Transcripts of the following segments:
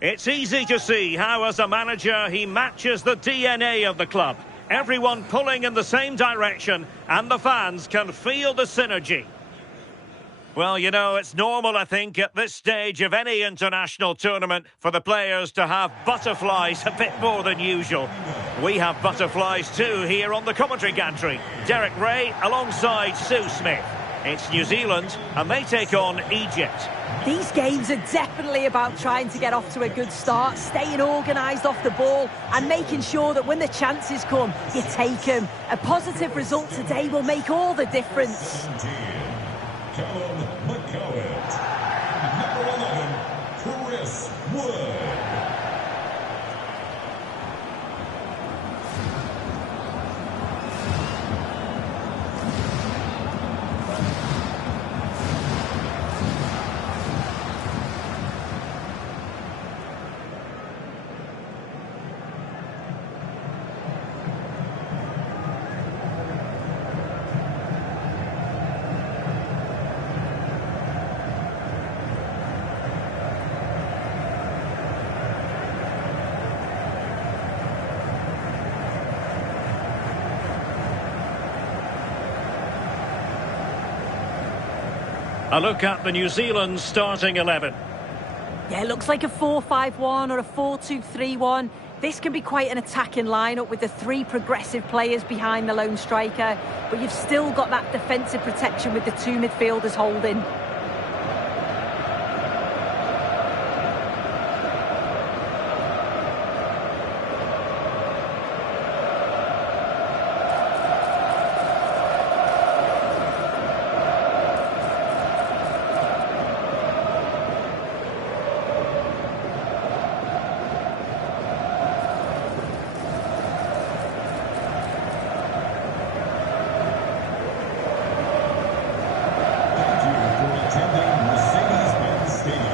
It's easy to see how, as a manager, he matches the DNA of the club. Everyone pulling in the same direction, and the fans can feel the synergy. Well, you know, it's normal, I think, at this stage of any international tournament for the players to have butterflies a bit more than usual. We have butterflies too here on the commentary gantry. Derek Ray alongside Sue Smith. It's New Zealand, and they take on Egypt. These games are definitely about trying to get off to a good start, staying organised off the ball and making sure that when the chances come, you take them. A positive result today will make all the difference. Number 11, Chris Wood. A look at the New Zealand starting 11. Yeah, it looks like a 4-5-1 or a 4-2-3-1. This can be quite an attacking lineup with the three progressive players behind the lone striker, but you've still got that defensive protection with the two midfielders holding.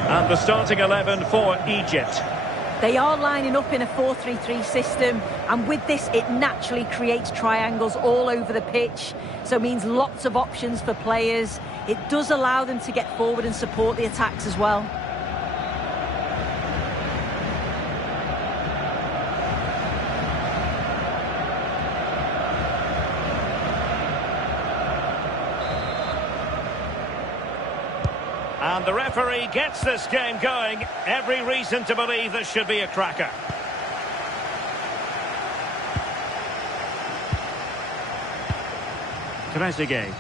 And the starting 11 for Egypt. They are lining up in a 4-3-3 system, and with this it naturally creates triangles all over the pitch, so it means lots of options for players. It does allow them to get forward and support the attacks as well. And the referee gets this game going. Every reason to believe this should be a cracker. Trezeguet.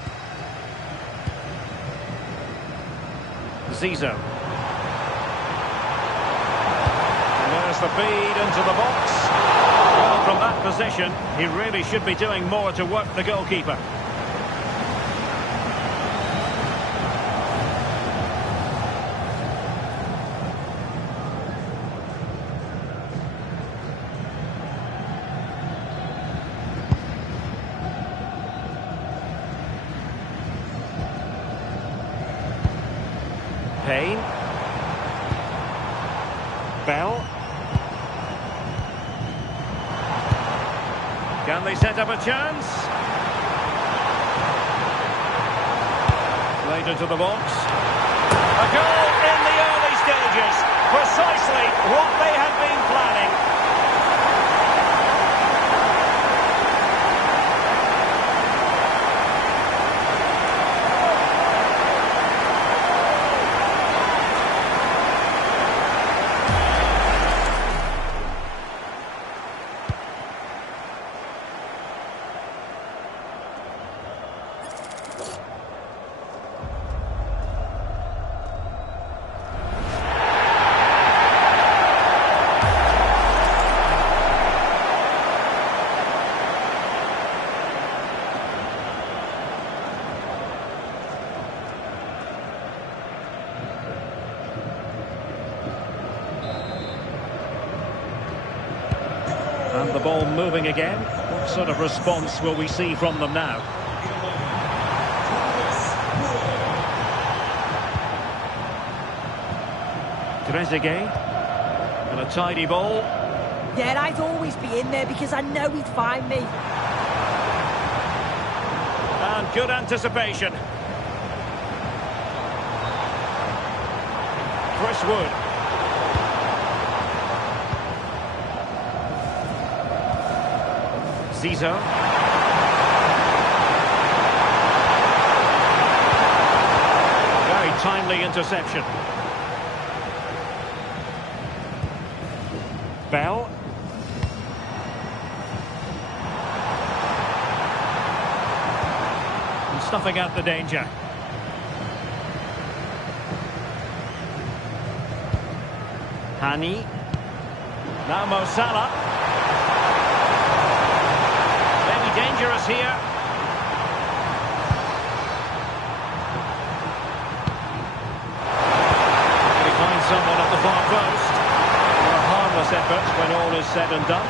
Zizou. And there's the feed into the box. Well, from that position, he really should be doing more to work the goalkeeper. Payne. Bell. Can they set up a chance? Played into the box. A goal in the early stages. Precisely what they had been planning. And the ball moving again. What sort of response will we see from them now? Trezeguet. And a tidy ball. Yeah, I'd always be in there because I know he'd find me. And good anticipation. Chris Wood. Zizou. Very timely interception. Bell. And snuffing out the danger. Hani. Now Mo Salah. Maybe dangerous here. He finds someone at the far post. A harmless effort when all is said and done.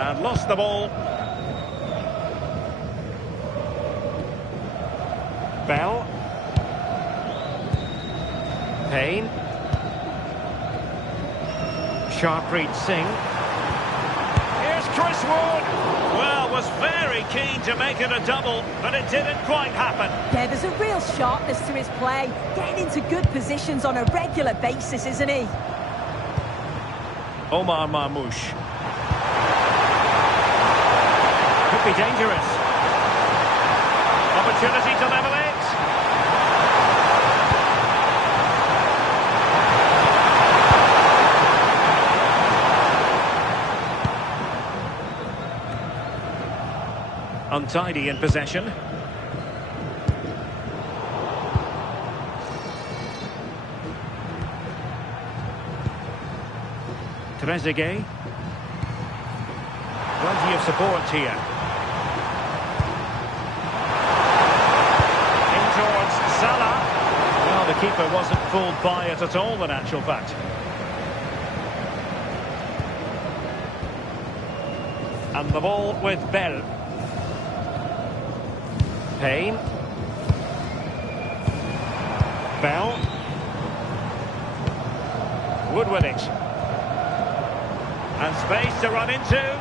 And lost the ball. Bell. Payne. Sharpreet Singh. Here's Chris Wood. Well, was very keen to make it a double, but it didn't quite happen. Yeah, there's a real sharpness to his play. Getting into good positions on a regular basis, isn't he? Omar Marmoush. Could be dangerous. Opportunity to level it. Untidy in possession. Trezeguet. Plenty of support here. Salah. Well, the keeper wasn't fooled by it at all, in actual fact. And the ball with Bell. Payne. Bell. Wood with it. And space to run into.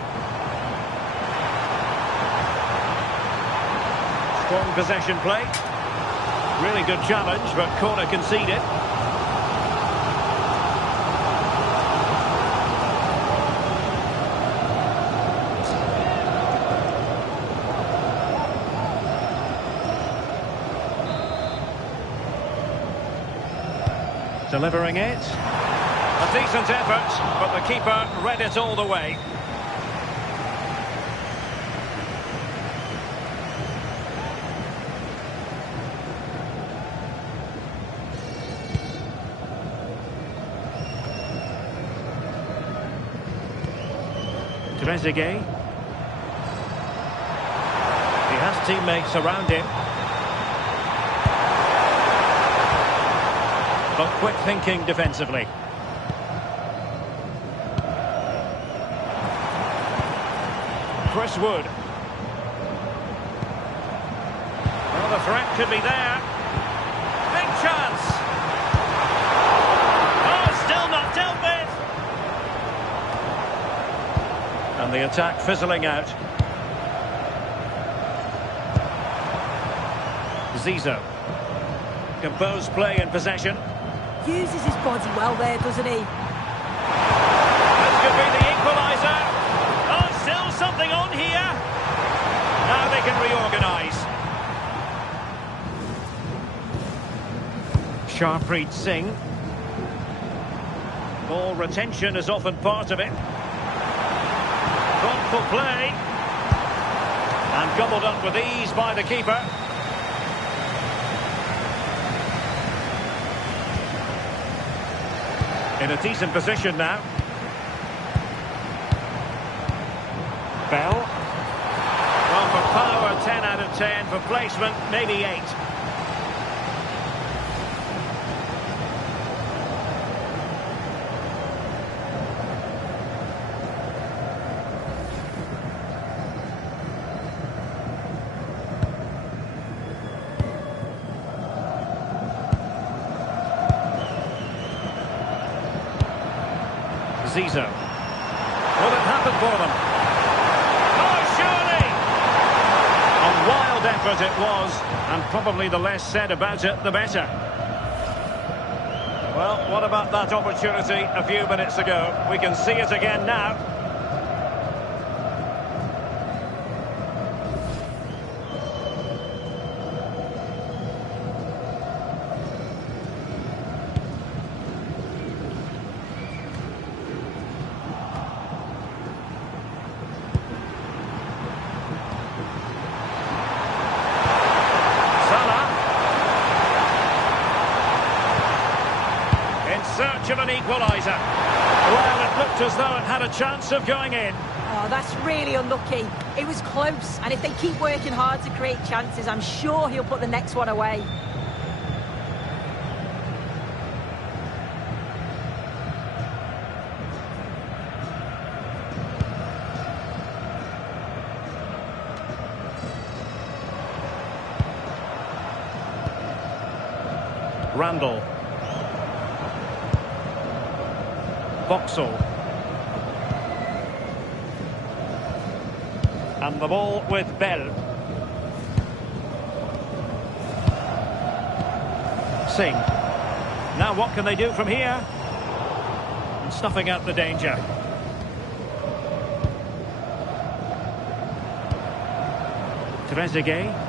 Strong possession play. Really good challenge, but corner conceded. Delivering it. A decent effort, but the keeper read it all the way. Trezeguet. He has teammates around him. But quick thinking defensively. Chris Wood. Well, the threat could be there. Big chance. Oh, still not dealt with. And the attack fizzling out. Zizou. Composed play in possession. Uses his body well there, doesn't he? This could be the equaliser. Oh, still something on here. Now they can reorganise. Sharpreet Singh. Ball retention is often part of it. Thoughtful play. And gobbled up with ease by the keeper. In a decent position now. Bell. Well, for power, 10 out of 10. For placement, maybe 8. Zizou. Well, happen for them. Oh, surely! A wild effort it was, and probably the less said about it, the better. Well, what about that opportunity a few minutes ago? We can see it again now. Search of an equaliser. Well, it looked as though it had a chance of going in. Oh, that's really unlucky. It was close, and if they keep working hard to create chances, I'm sure he'll put the next one away. Randall. Vauxhall. And the ball with Bell. Singh. Now what can they do from here? And snuffing out the danger. Trezeguet.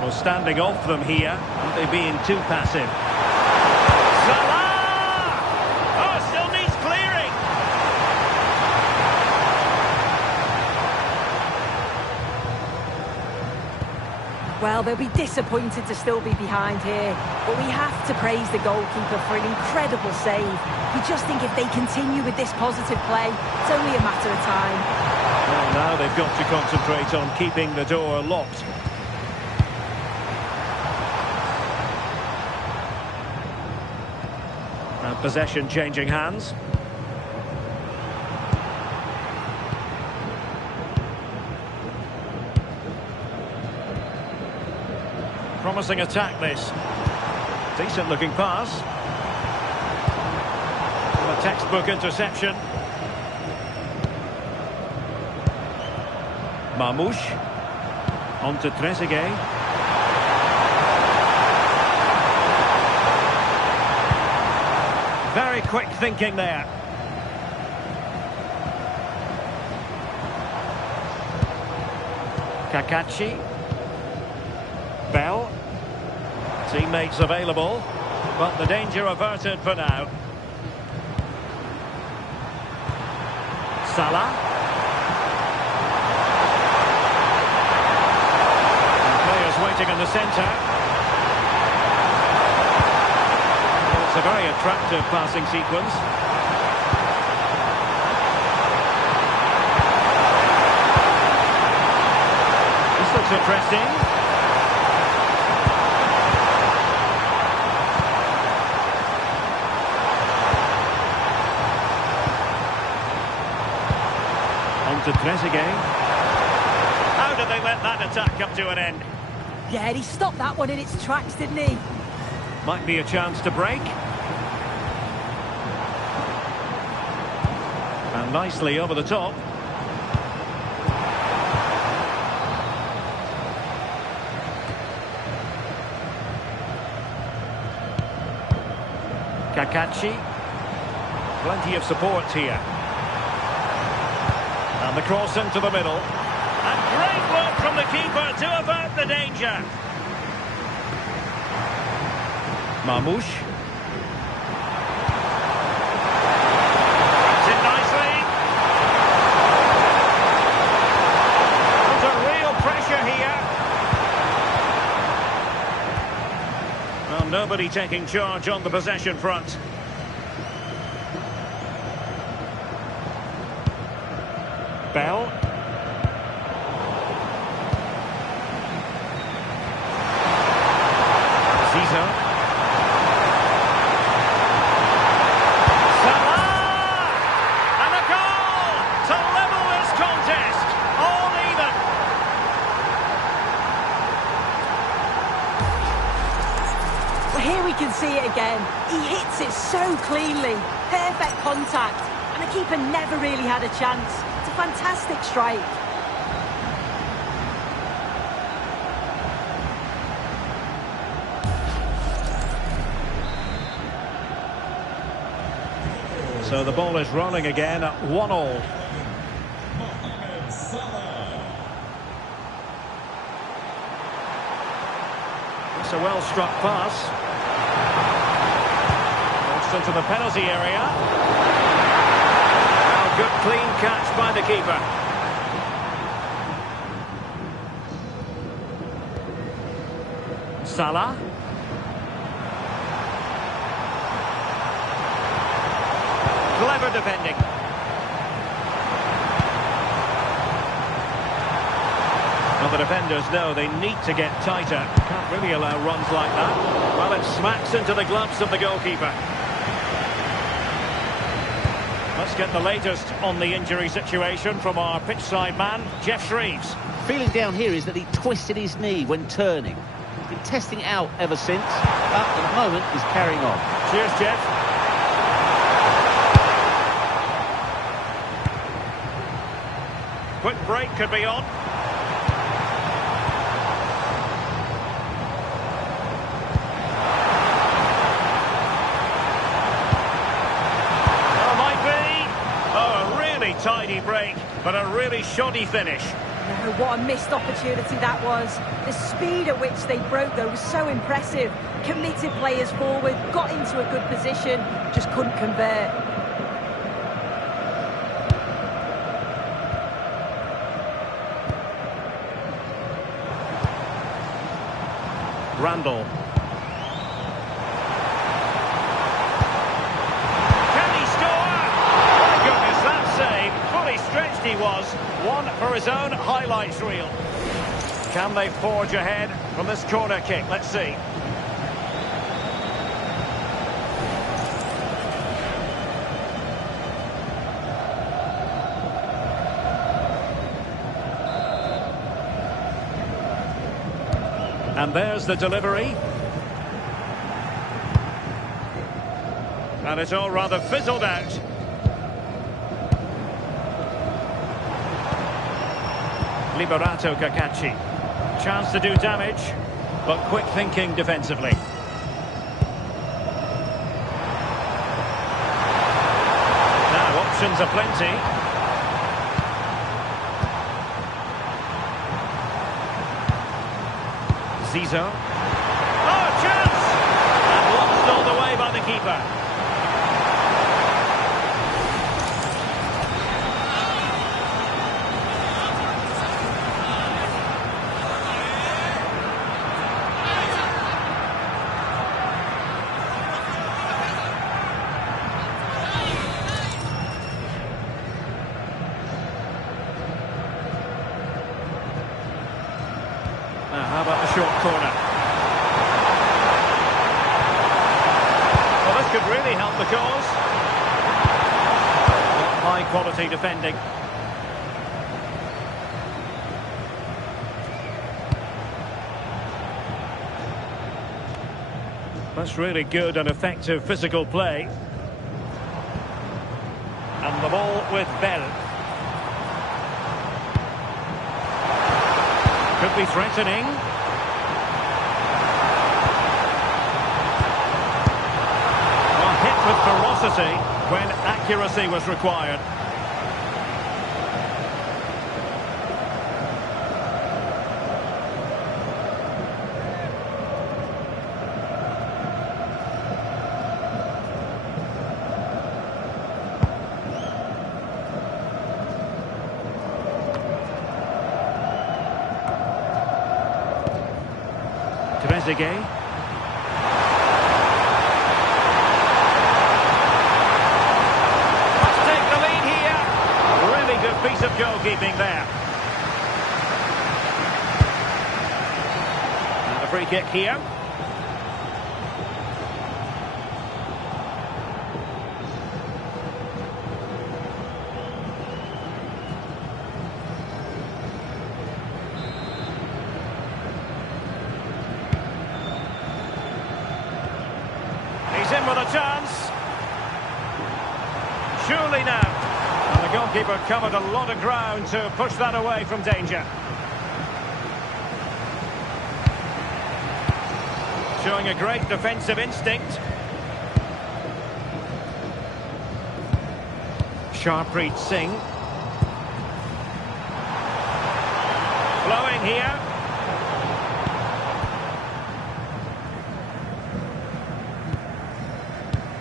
Well, standing off them here, aren't they being too passive? Salah! Oh, still needs clearing! Well, they'll be disappointed to still be behind here, but we have to praise the goalkeeper for an incredible save. We just think if they continue with this positive play, it's only a matter of time. Well, now they've got to concentrate on keeping the door locked. Possession changing hands. Promising attack this. Decent looking pass. A textbook interception. Marmoush. On to Trezeguet. Very quick thinking there. Kakachi. Bell. Teammates available, but the danger averted for now. Salah. And players waiting in the centre. It's a very attractive passing sequence. This looks interesting. On to Trezeguet. How did they let that attack come to an end? Yeah, he stopped that one in its tracks, didn't he? Might be a chance to break. And nicely over the top. Kakachi. Plenty of support here. And the cross into the middle. And great work from the keeper to avert the danger. Marmoush. That's it nicely. Under real pressure here. Well, nobody taking charge on the possession front. Bell. Zizou. Here we we can see it again. He hits it so cleanly. Perfect contact. And the keeper never really had a chance. It's a fantastic strike. So the ball is rolling again at 1-1. Mohamed SALAH. It's a well-struck pass. Goes into the penalty area. Now good clean catch by the keeper. Salah. Clever defending. Well, the defenders know they need to get tighter. Can't really allow runs like that. Well, it smacks into the gloves of the goalkeeper. Let's get the latest on the injury situation from our pitchside man, Jeff Shreves. Feeling down here is that he twisted his knee when turning. He's been testing it out ever since, but at the moment he's carrying on. Cheers, Jeff. Quick break could be on. Oh, might be. Oh, a really tidy break, but a really shoddy finish. No, what a missed opportunity that was. The speed at which they broke, though, was so impressive. Committed players forward, got into a good position, just couldn't convert. Randall. Can he score? My goodness, that save. Fully stretched he was. One for his own highlights reel. Can they forge ahead from this corner kick? Let's see. And there's the delivery. And it's all rather fizzled out. Liberato Cacachi. Chance to do damage, but quick thinking defensively. Now options are plenty. Zizzo. Oh, chance! And lost all the way by the keeper. Now, how about the short corner? Well, this could really help the cause. High quality defending. That's really good and effective physical play. And the ball with Bell. Could be threatening. Well, hit with ferocity when accuracy was required. Trezeguet. Let's take the lead here. Really good piece of goalkeeping there. And a free kick here. in with a chance. Surely now. And the goalkeeper covered a lot of ground to push that away from danger. Showing a great defensive instinct. Sharpreet Singh. Flowing here.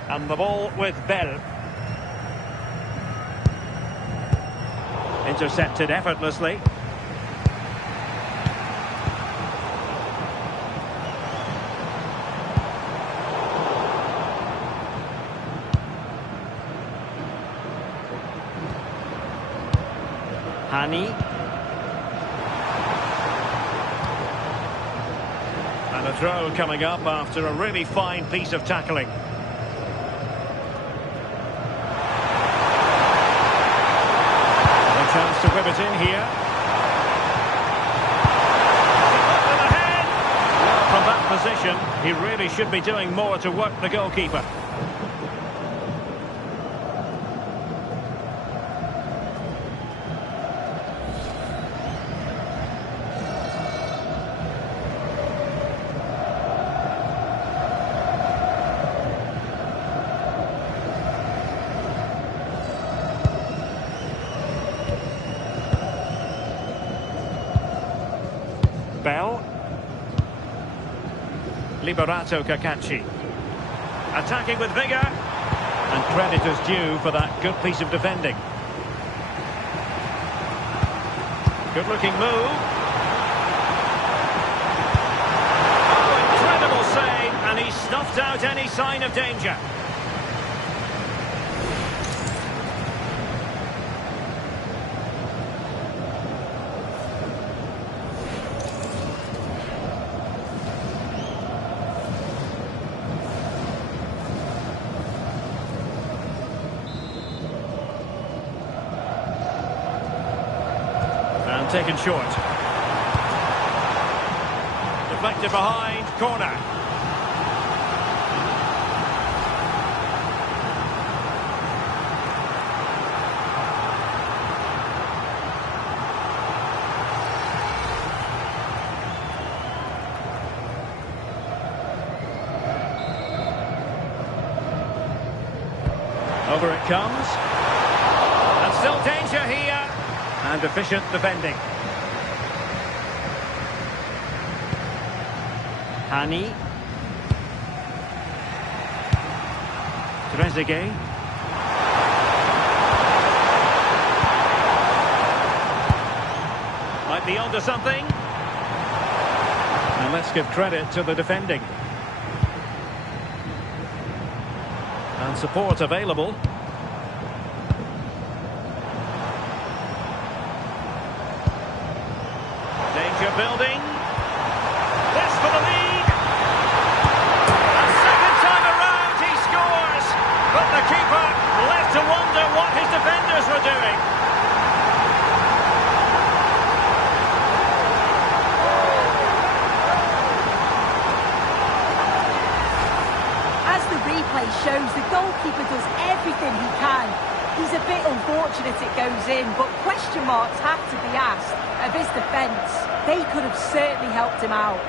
And the ball with Bell. Intercepted effortlessly. Hani. And a throw coming up after a really fine piece of tackling. A chance to whip it in here. With the head. Well, from that position, he really should be doing more to work the goalkeeper. Bell. Liberato Cacachi. Attacking with vigour. And credit is due for that good piece of defending. Good looking move. Oh, incredible save. And he snuffed out any sign of danger. Taken short. Deflected behind, corner. Over it comes. And still danger here. And efficient defending. Hani. Trezeguet. Might be onto something. And let's give credit to the defending. And support available. Building. This for the lead. A second time around he scores. But the keeper left to wonder what his defenders were doing. As the replay shows, the goalkeeper does everything he can. He's a bit unfortunate it goes in, but question marks have to be asked of his defence. They could have certainly helped him out.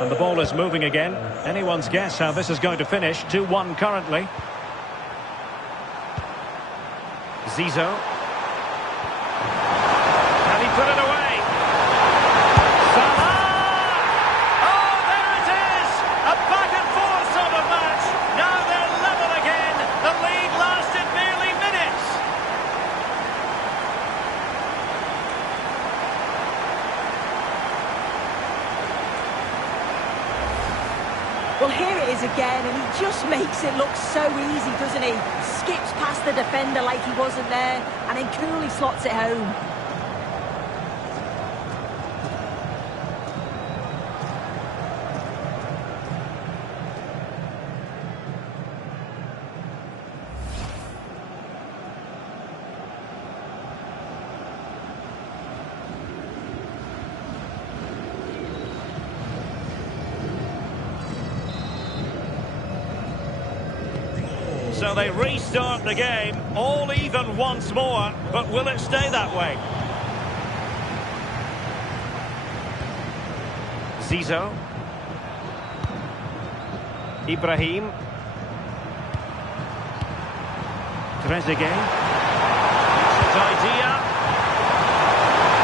And the ball is moving again. Anyone's guess how this is going to finish. 2-1 currently. Zizou. Can he put it away? Salah! Oh, there it is! A back and forth sort of match. Now they're level again. The lead lasted merely minutes. Well, here it is again, and he just makes it look so easy, doesn't he? Skips past the defender like he wasn't there, and then coolly slots it home. So they restart the game, all even once more, but will it stay that way? Zizou. Ibrahim. Trezeguet. It's an idea.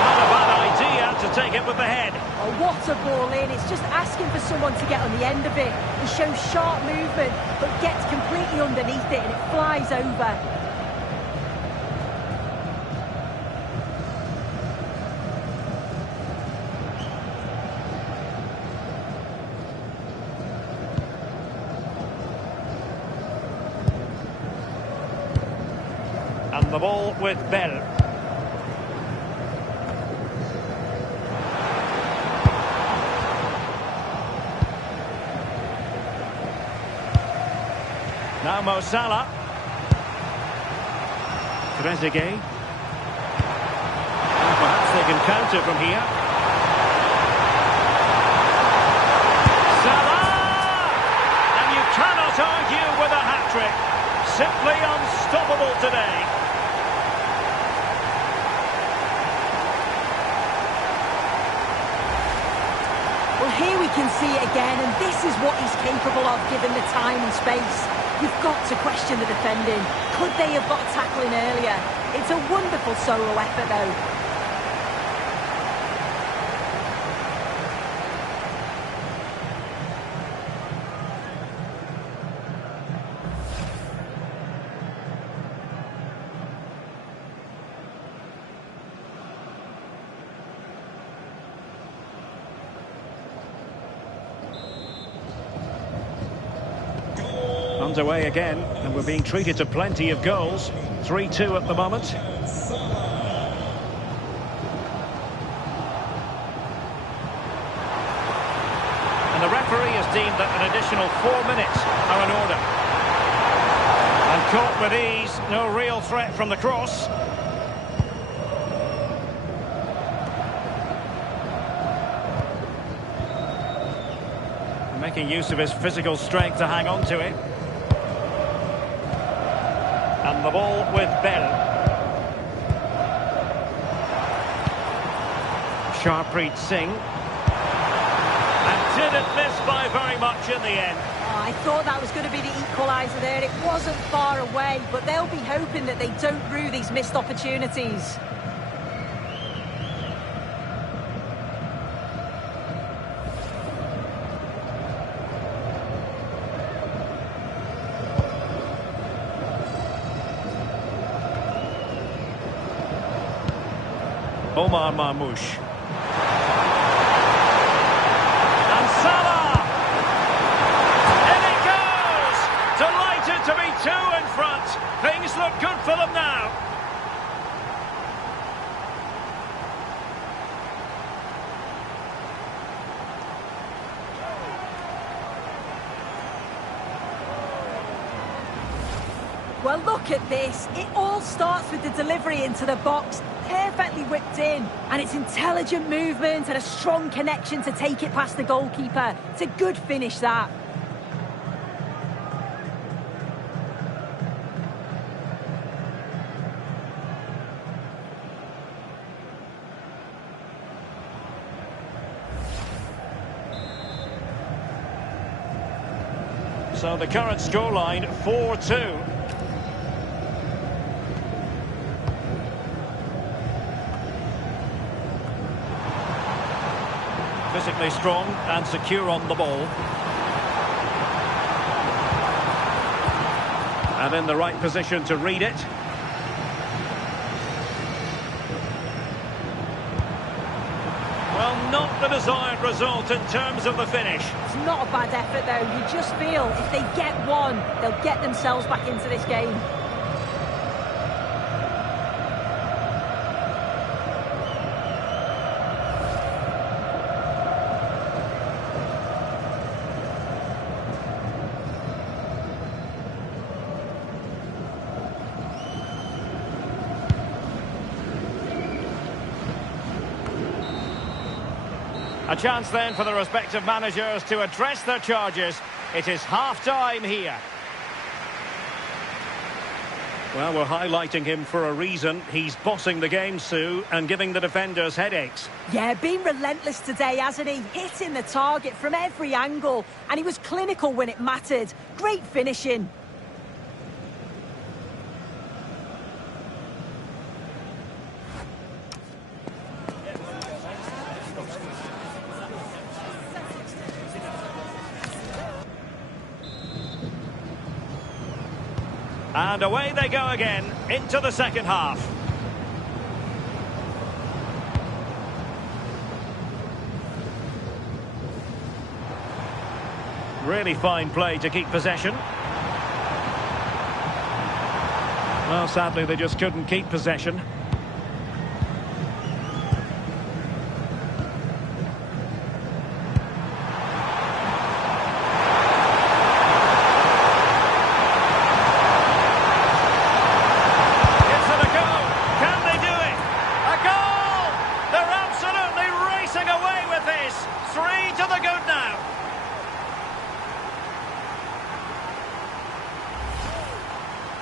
Not a bad idea to take it with the head. Oh, what a ball in. It's just asking for someone to get on the end of it. He shows sharp movement, but gets completely underneath it and it flies over. And the ball with Bell. Now Mo Salah. Trezeguet. And perhaps they can counter from here. Salah! And you cannot argue with a hat-trick. Simply unstoppable today. Well, here we can see it again, and this is what he's capable of given the time and space. You've got to question the defending. Could they have got a tackle in earlier? It's a wonderful solo effort, though. Underway again, and we're being treated to plenty of goals. 3-2 at the moment. And the referee has deemed that an additional 4 minutes are in order. And caught with ease, no real threat from the cross. Making use of his physical strength to hang on to it. And the ball with Bell. Sharpreet Singh. And didn't miss by very much in the end. Oh, I thought that was going to be the equaliser there. It wasn't far away, but they'll be hoping that they don't rue these missed opportunities. Omar Marmoush. And Salah! In it goes! Delighted to be two in front. Things look good for them now. Well, look at this. It all starts with the delivery into the box. Perfectly whipped in, and it's intelligent movement and a strong connection to take it past the goalkeeper. It's a good finish, that. So the current scoreline 4-2. Physically strong and secure on the ball. And in the right position to read it. Well, not the desired result in terms of the finish. It's not a bad effort, though. You just feel if they get one, they'll get themselves back into this game. A chance then for the respective managers to address their charges. It is half-time here. Well, we're highlighting him for a reason. He's bossing the game, Sue, and giving the defenders headaches. Yeah, been relentless today, hasn't he? Hitting the target from every angle, and he was clinical when it mattered. Great finishing. And away they go again, into the second half. Really fine play to keep possession. Well, sadly, they just couldn't keep possession.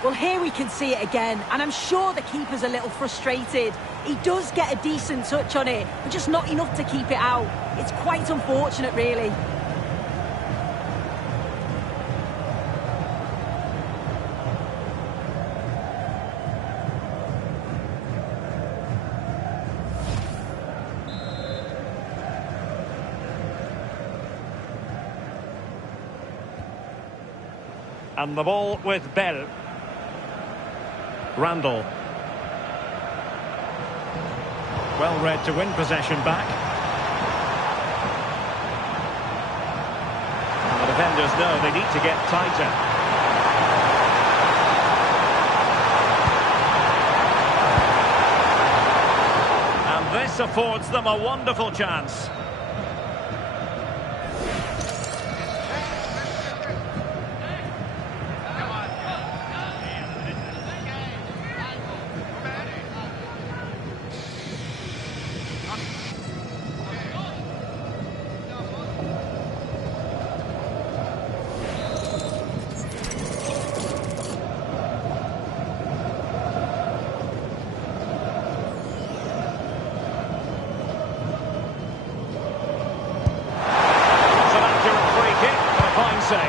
Well, here we can see it again, and I'm sure the keeper's a little frustrated. He does get a decent touch on it, but just not enough to keep it out. It's quite unfortunate, really. And the ball with Bell. Randall. Well read to win possession back. And the defenders know they need to get tighter. And this affords them a wonderful chance. Save.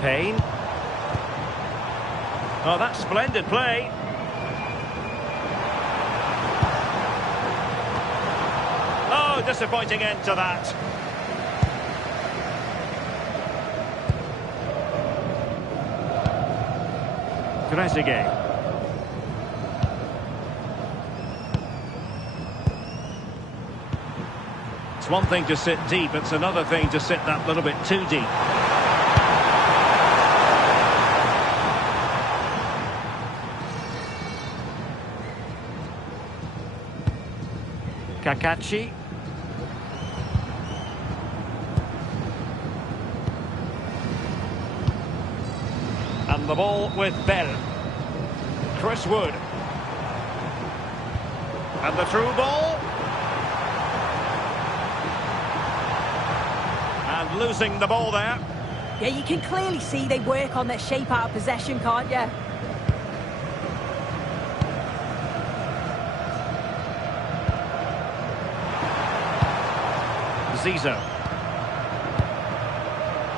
Payne. Oh, that's splendid play. Oh, disappointing end to that. Trezeguet. It's one thing to sit deep, it's another thing to sit that little bit too deep. Kakachi. And the ball with Bell. Chris Wood. And the through ball. And losing the ball there. Yeah, you can clearly see they work on their shape out of possession, can't you? Zizo.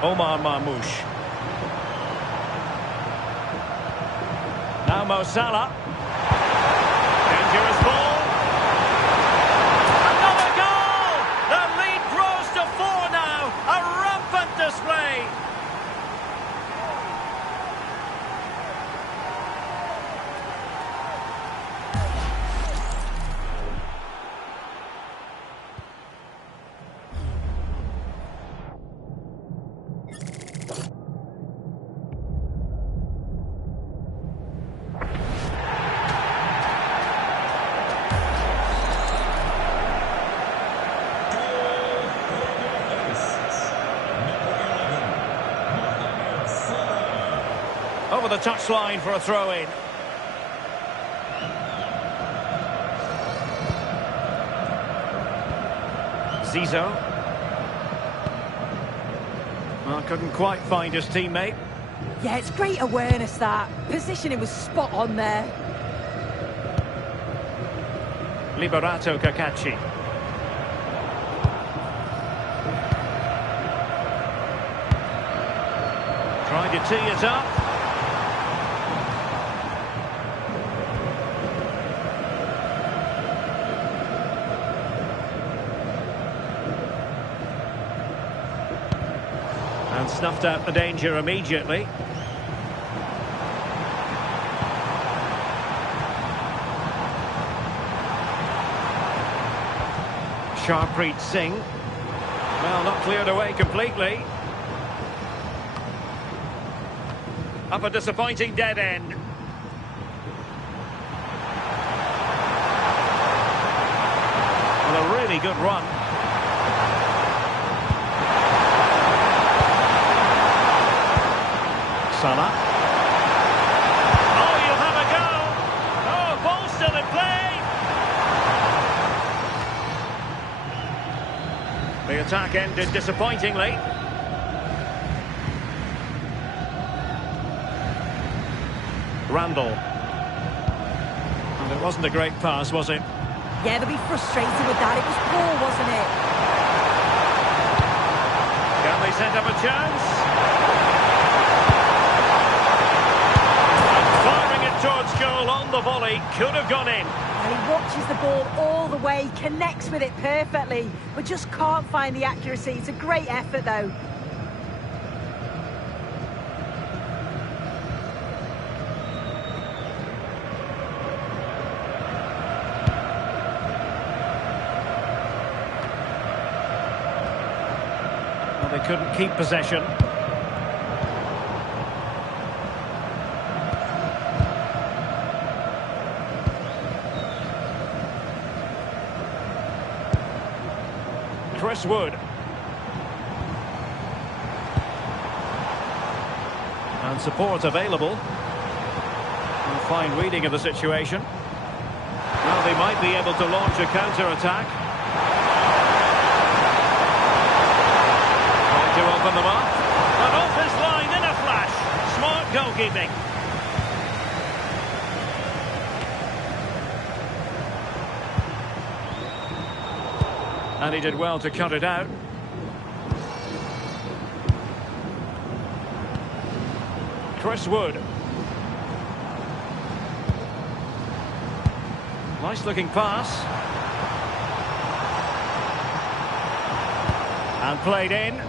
Omar Marmoush. Now Mo Salah. Dangerous ball. Another goal! The lead grows to 4 now. A rampant display. Over the touchline for a throw-in. Zizou. Well, couldn't quite find his teammate. Yeah, it's great awareness, that. Positioning was spot on there. Liberato Cacachi. Trying to tee it up. And snuffed out the danger immediately. Sharpreet Singh. Well, not cleared away completely. Up a disappointing dead end. Well, a really good run. Salah. Oh, you'll have a go. Oh, ball still in play. The attack ended disappointingly. Randall. And it wasn't a great pass, was it? Yeah, they'll be frustrated with that. It was poor, wasn't it? Can they set up a chance? Firing it towards goal on the volley. Could have gone in. And he watches the ball all the way, connects with it perfectly, but just can't find the accuracy. It's a great effort, though. Well, they couldn't keep possession. Chris Wood. And support available. A fine reading of the situation. Well, they might be able to launch a counter-attack. Trying to open them up. And off his line in a flash. Smart goalkeeping. And he did well to cut it out. Chris Wood. Nice looking pass. And played in.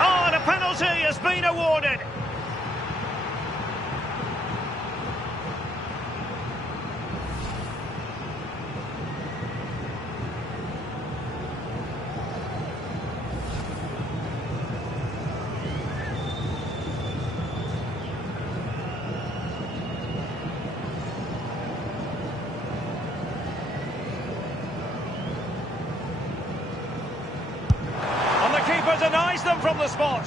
Oh, and a penalty has been awarded. Keeper denies them from the spot.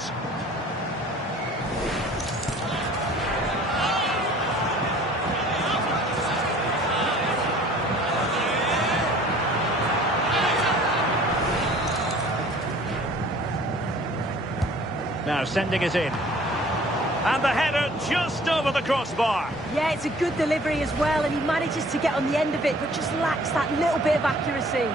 Now sending it in. And the header just over the crossbar. Yeah, it's a good delivery as well, and he manages to get on the end of it, but just lacks that little bit of accuracy.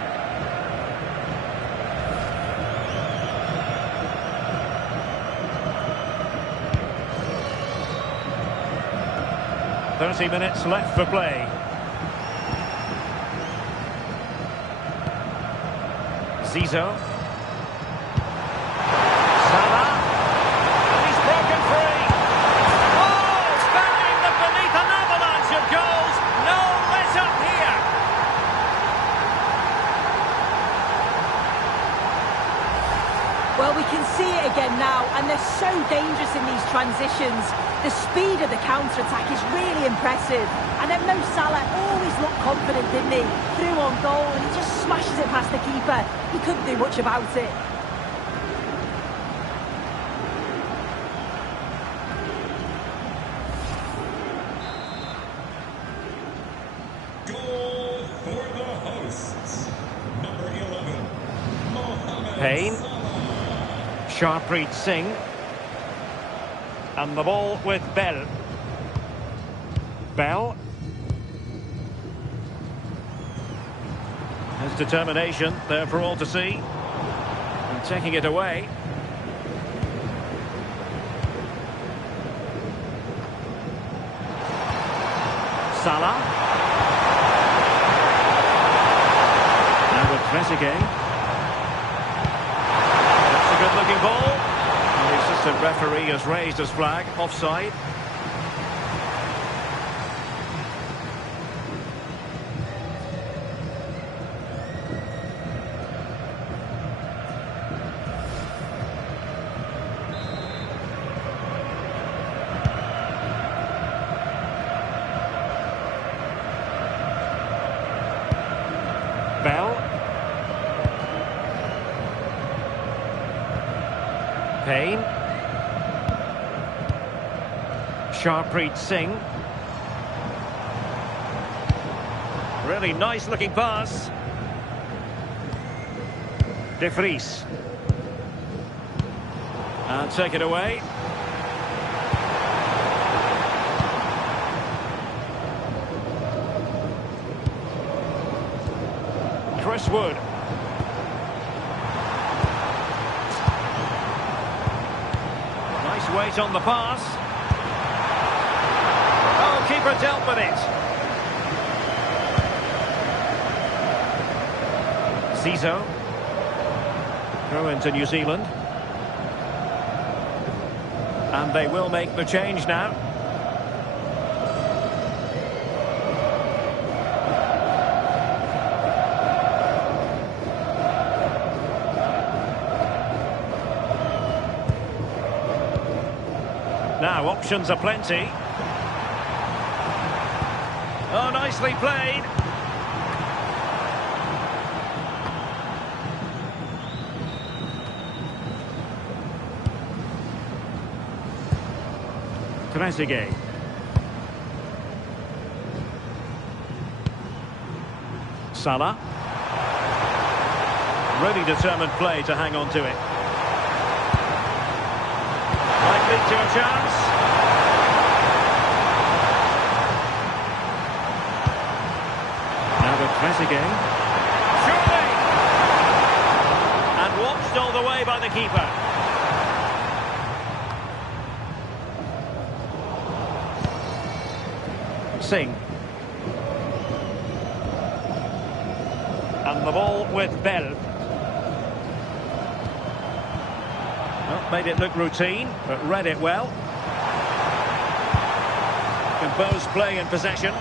"30 minutes left for play. Zizou. Salah. And he's broken free. Oh, bang! But beneath an avalanche of goals. No let up here. Well, we can see it again now, and they're so dangerous in these transitions. The speed of the counter-attack is really impressive. And then Mo Salah always looked confident, didn't he? Through on goal, and he just smashes it past the keeper. He couldn't do much about it. Goal for the hosts. Number Payne. Sharpreet Singh. And the ball with Bell. Bell. His determination there for all to see. And taking it away. Salah. Now with Trezeguet. That's a good-looking ball. And the assistant referee has raised his flag. Offside. Bell. Payne. Sharpreet Singh. Really nice looking pass. De Vries. And take it away. Chris Wood. Nice weight on the pass. Oh, keeper dealt with it. Zizo. Throw into New Zealand. And they will make the change now. Now, options are plenty. Oh, nicely played. Trezeguet. Salah. Really determined play to hang on to it. Might lead to a chance. Now with Trezeguet. Surely! And watched all the way by the keeper. Singh. And the ball with Bell. Well, made it look routine, but read it well. Composed play in possession.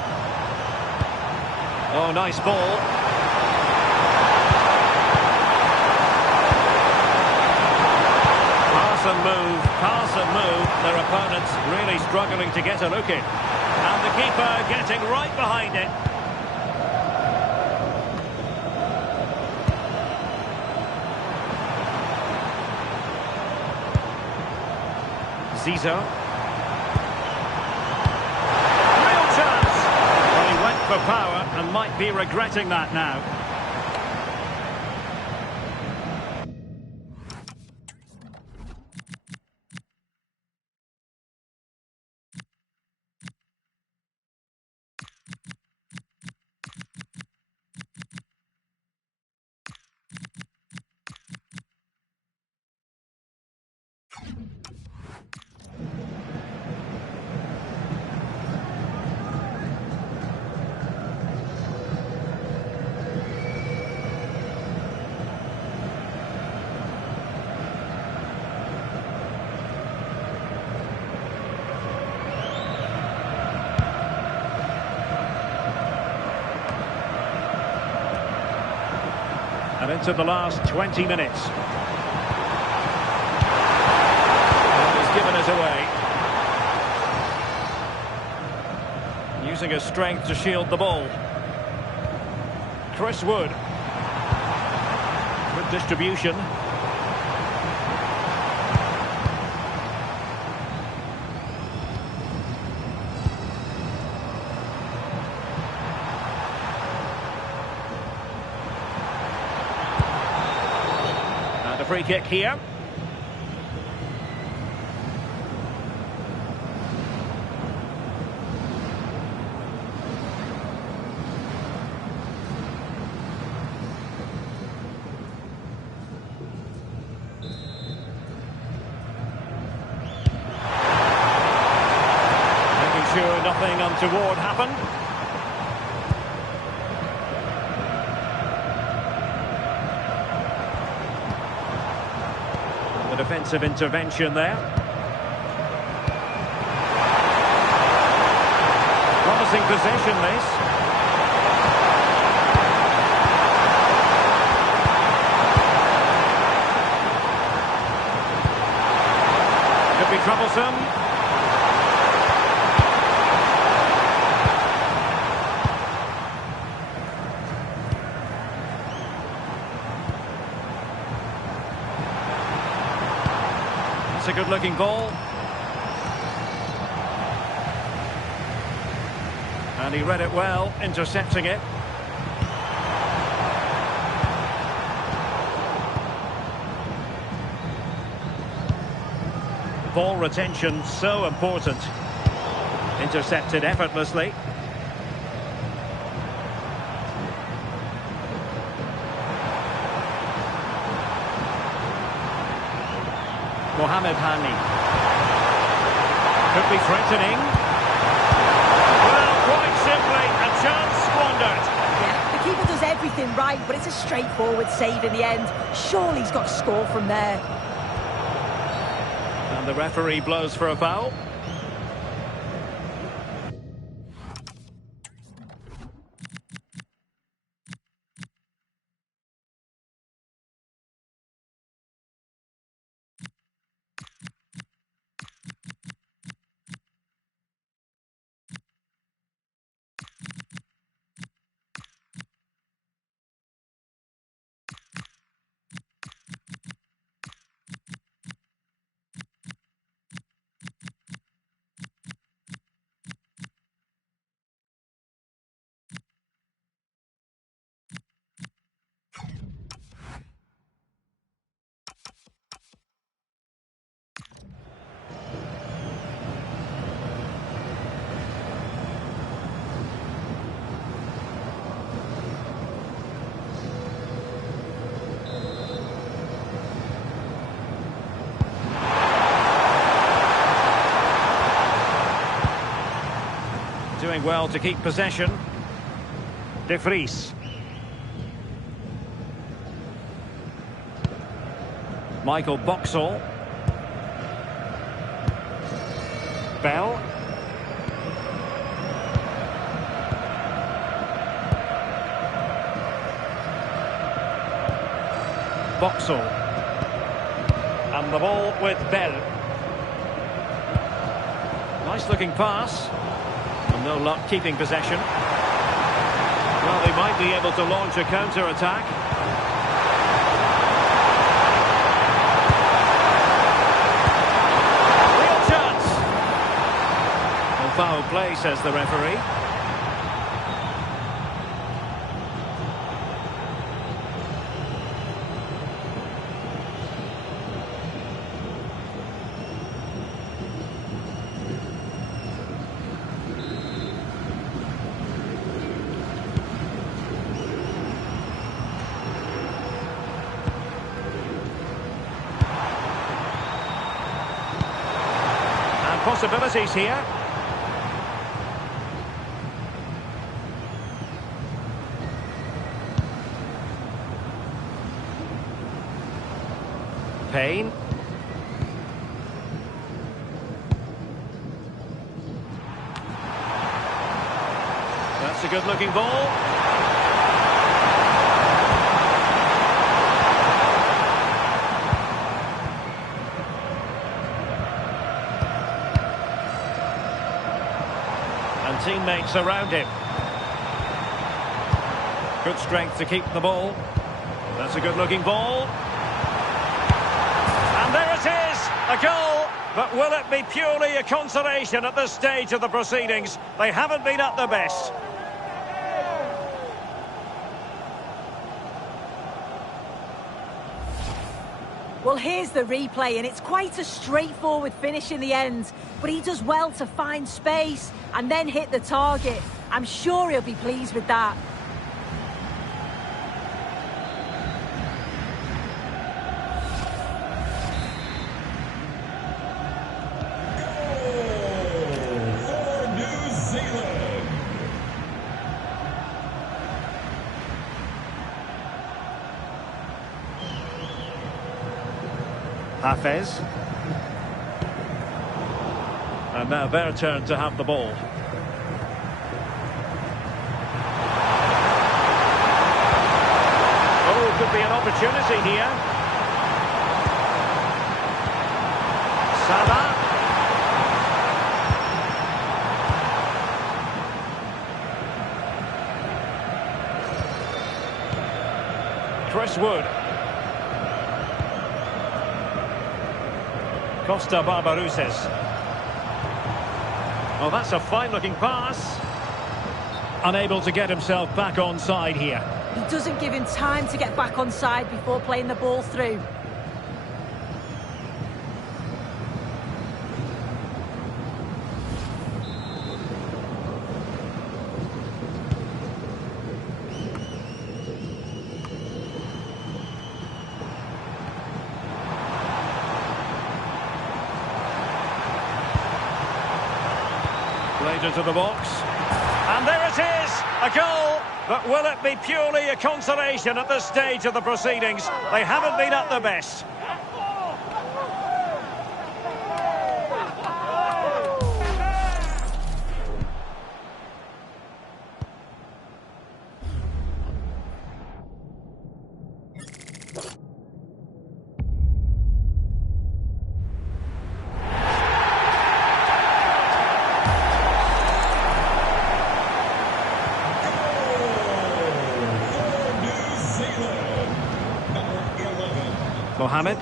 Oh, nice ball. Pass and move. Their opponents really struggling to get a look in. And the keeper getting right behind it. Zizo. Real chance. Well, he went for power and might be regretting that now. And into the last 20 minutes. And he's given us away. Using his strength to shield the ball. Chris Wood. Good distribution. free kick here. Making sure nothing untoward happened. The defensive intervention there. Promising possession, this. Could be troublesome. It's a good-looking ball. And he read it well, intercepting it. Ball retention, so important. Intercepted effortlessly. Mohamed could be threatening. Well, quite simply, a chance squandered. Yeah, the keeper does everything right, but it's a straightforward save in the end. Surely he's got to score from there. And the referee blows for a foul. Doing well to keep possession. De Vries. Michael Boxall. Bell. Boxall. And the ball with Bell. Nice looking pass. And no luck keeping possession. Well, they might be able to launch a counter-attack. Real chance! Well, foul play, says the referee. Possibilities here. Payne. That's a good-looking ball. Teammates around him. Good strength to keep the ball. That's a good-looking ball. And there it is, a goal. But will it be purely a consolation at this stage of the proceedings? They haven't been at their best. Well, here's the replay, and it's quite a straightforward finish in the end. But he does well to find space and then hit the target. I'm sure he'll be pleased with that. For New Zealand. Hafez. And now their turn to have the ball. Oh, could be an opportunity here. Salah. Chris Wood. Costa Barbarouses. Oh, that's a fine-looking pass. Unable to get himself back on side here. He doesn't give him time to get back on side before playing the ball through. Played into the box. And there it is, a goal. But will it be purely a consolation at this stage of the proceedings? They haven't been at their best. Mohamed.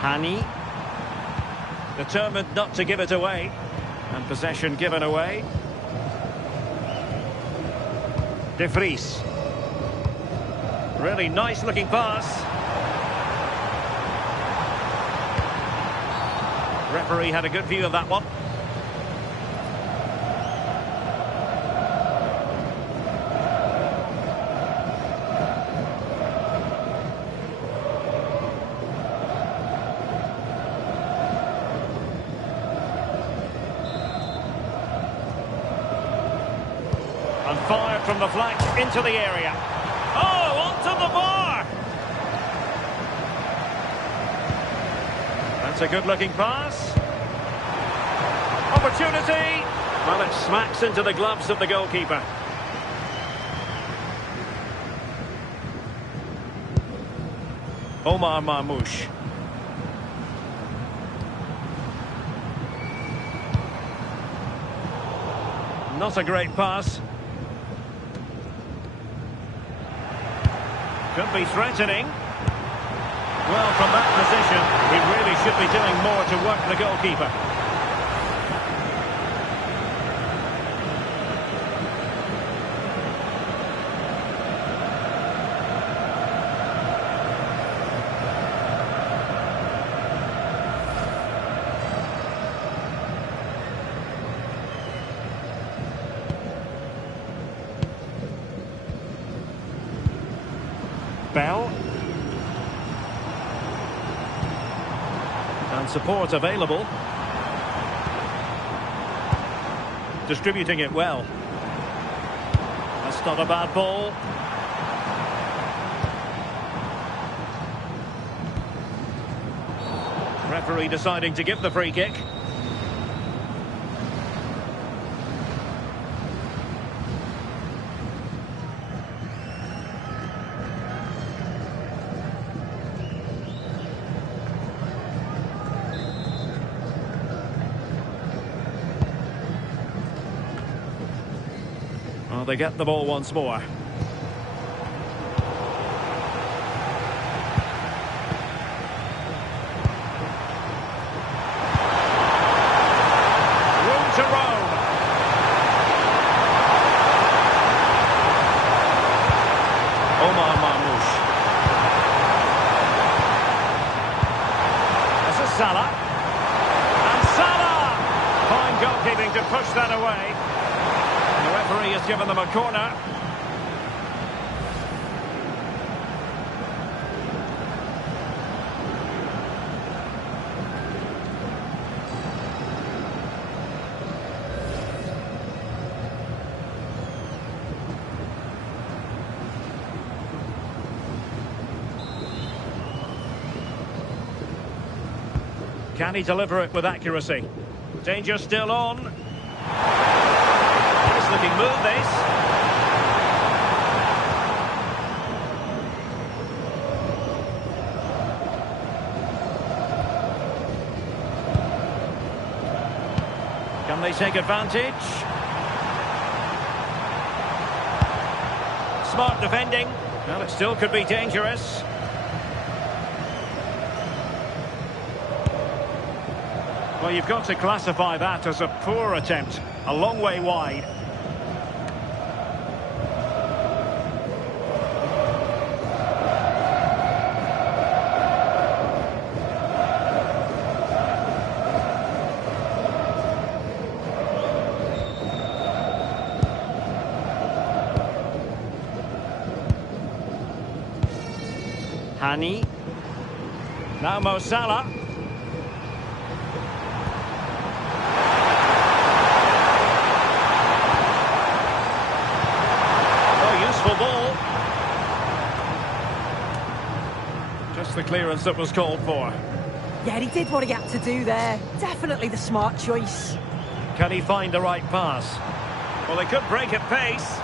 Hani. Determined not to give it away. And possession given away. De Vries. Really nice looking pass. Referee had a good view of that one. And fired from the flank into the area. Oh, onto the bar! That's a good-looking pass. Opportunity! Well, it smacks into the gloves of the goalkeeper. Omar Marmoush. Not a great pass. Could be threatening. Well, from that position, he really should be doing more to work the goalkeeper. Bell. And support available. Distributing it well. That's not a bad ball. Referee deciding to give the free kick. Well, they get the ball once more. Room to roam. goalkeeping to push that away. The referee has given them a corner. Can he deliver it with accuracy? Danger still on. Nice looking move, this. Can they take advantage? Smart defending. Well, it still could be dangerous. Well, you've got to classify that as a poor attempt. A long way wide. Hani. Now Mo Salah. Ball. Just the clearance that was called for. Yeah, he did what he had to do there. Definitely the smart choice. Can he find the right pass? Well, they could break at pace.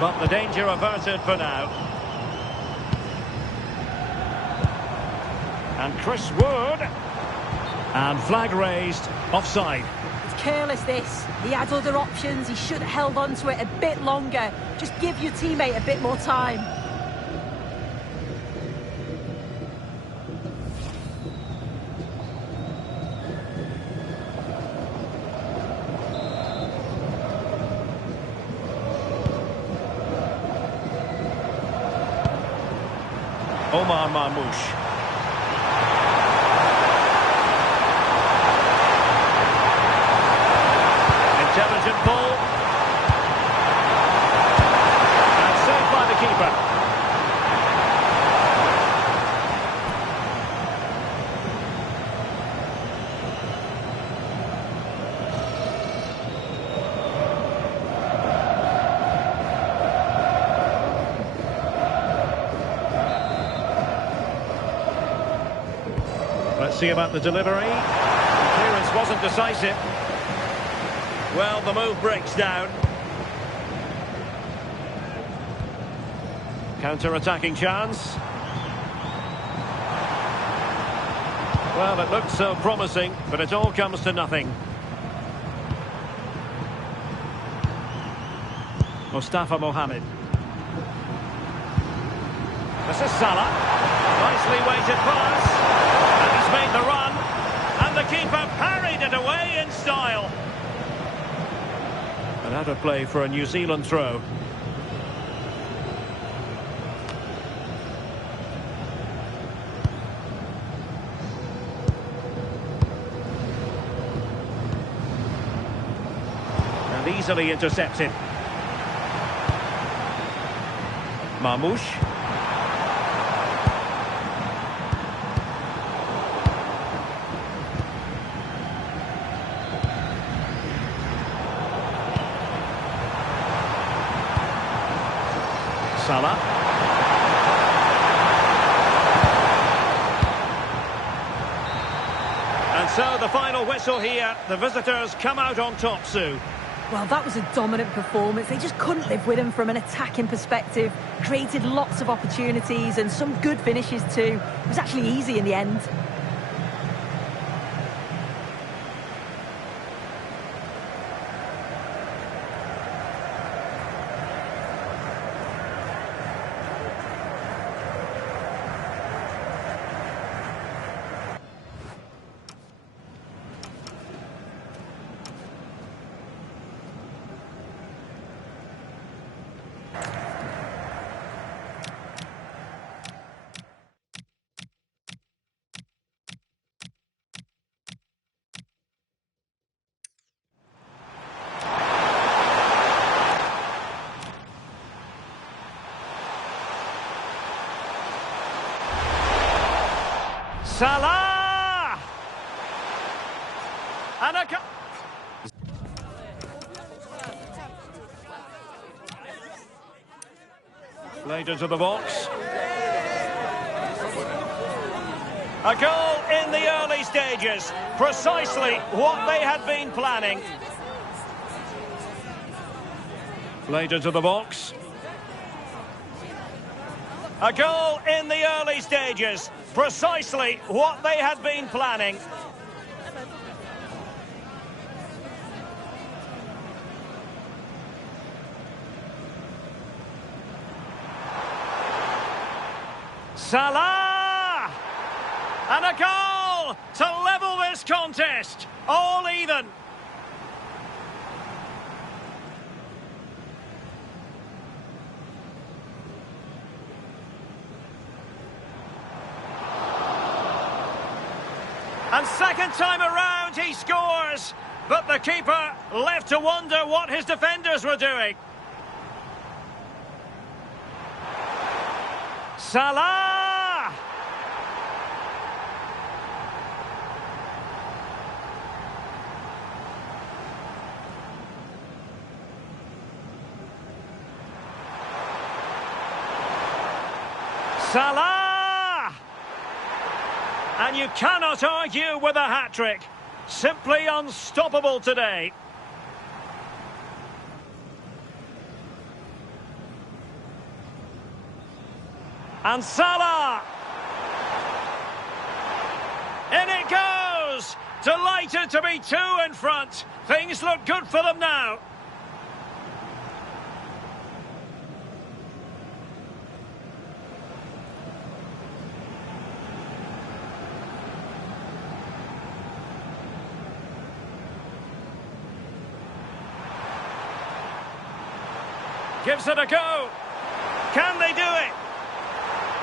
But the danger averted for now. And Chris Wood. And flag raised. Offside. Careless this. He had other options. He should have held on to it a bit longer. Just give your teammate a bit more time. Omar Marmoush. Intelligent ball. And saved by the keeper. Let's see about the delivery. The clearance wasn't decisive. Well, the move breaks down. Counter-attacking chance. Well, it looked so promising, but it all comes to nothing. Mustafa Mohamed. This is Salah. Nicely weighted pass. And he's made the run. And the keeper parried it away in style. And out of play for a New Zealand throw. And easily intercepted. Marmoush. Salah. And so the final whistle here. The visitors come out on top, Sue. Well, that was a dominant performance. They just couldn't live with him from an attacking perspective. Created lots of opportunities and some good finishes too. It was actually easy in the end. Salah! And a... Played into the box. A goal in the early stages. Precisely what they had been planning. Played into the box. A goal in the early stages. Precisely what they had been planning. Salah! And a goal to level this contest. All even. And second time around he scores. But the keeper left to wonder what his defenders were doing. Salah! Salah! And you cannot argue with a hat-trick. Simply unstoppable today. And Salah! In it goes! Delighted to be two in front. Things look good for them now. Gives it a go. Can they do it?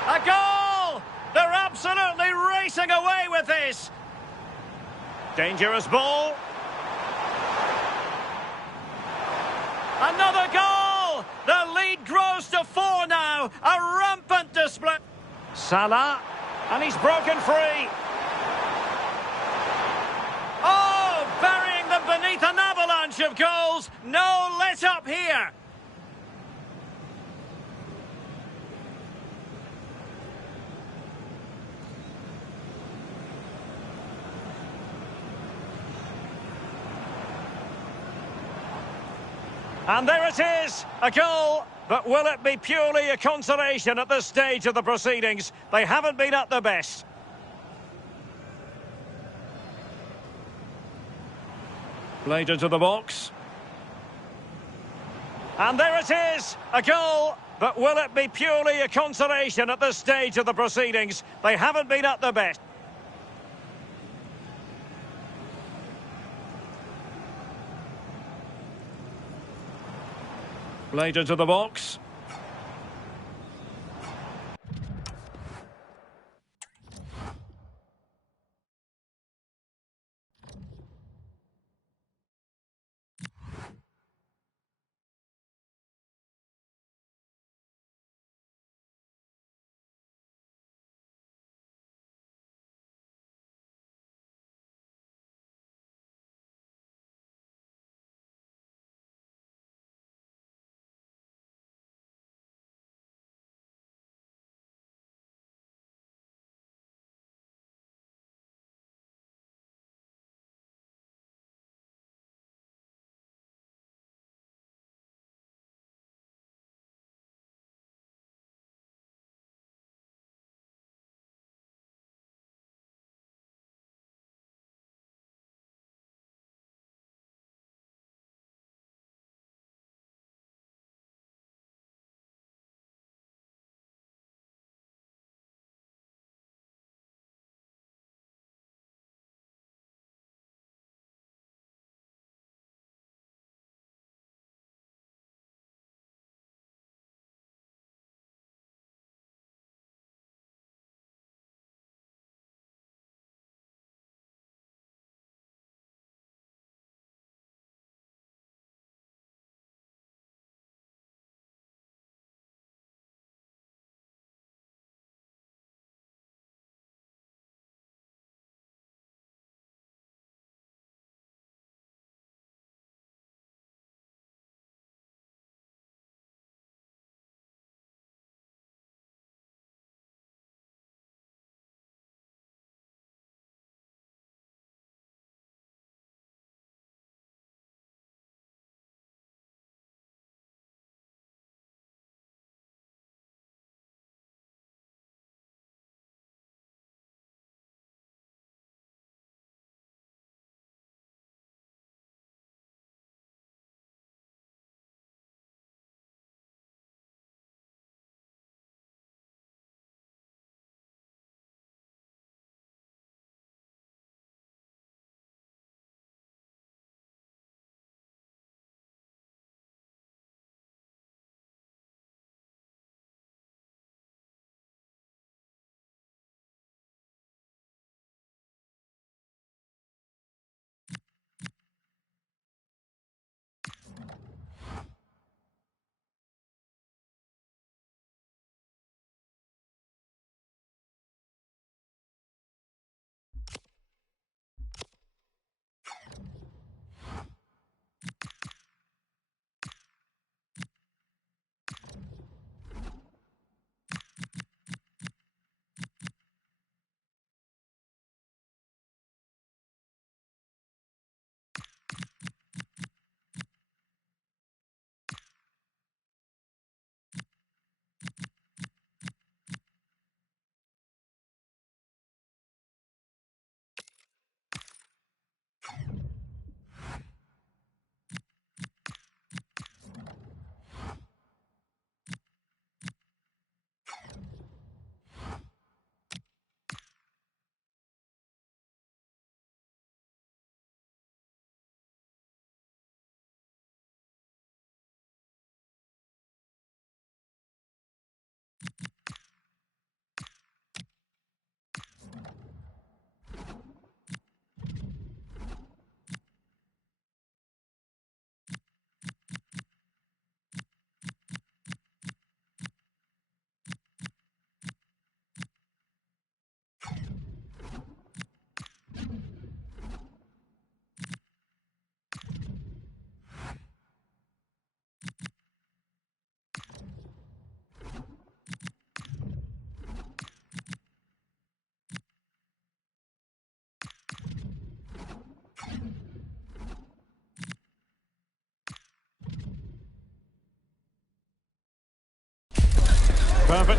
A goal! They're absolutely racing away with this. Dangerous ball. Another goal! The lead grows to 4 now. A rampant display. Salah, and he's broken free. Oh, burying them beneath an avalanche of goals. No let up here. And there it is, a goal, but will it be purely a consolation at this stage of the proceedings? They haven't been at their best. Played into the box. And there it is, a goal, but will it be purely a consolation at this stage of the proceedings? They haven't been at their best. Played into the box.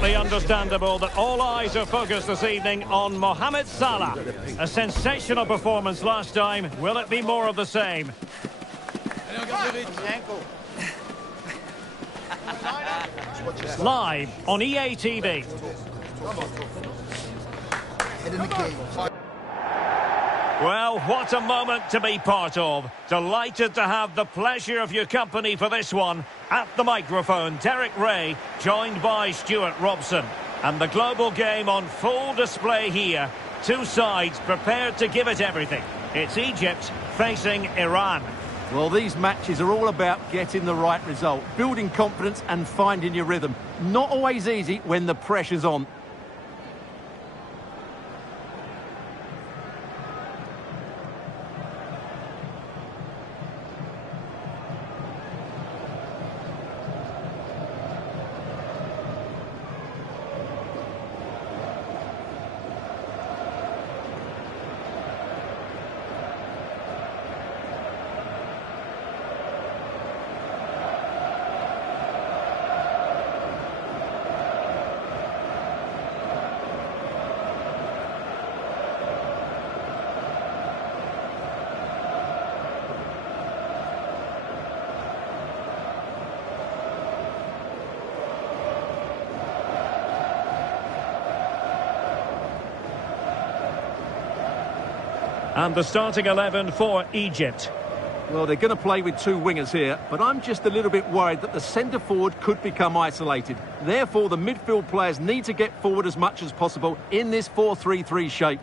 perfectly understandable that all eyes are focused this evening on Mohamed Salah. A sensational performance last time. Will it be more of the same? Live on EA TV. Well, what a moment to be part of. Delighted to have the pleasure of your company for this one. At the microphone, Derek Ray, joined by Stuart Robson. And the global game on full display here. Two sides prepared to give it everything. It's Egypt facing Iran. Well, these matches are all about getting the right result, building confidence and finding your rhythm. Not always easy when the pressure's on. And the starting 11 for Egypt. Well, they're going to play with two wingers here, but I'm just a little bit worried that the centre forward could become isolated. Therefore, the midfield players need to get forward as much as possible in this 4-3-3 shape.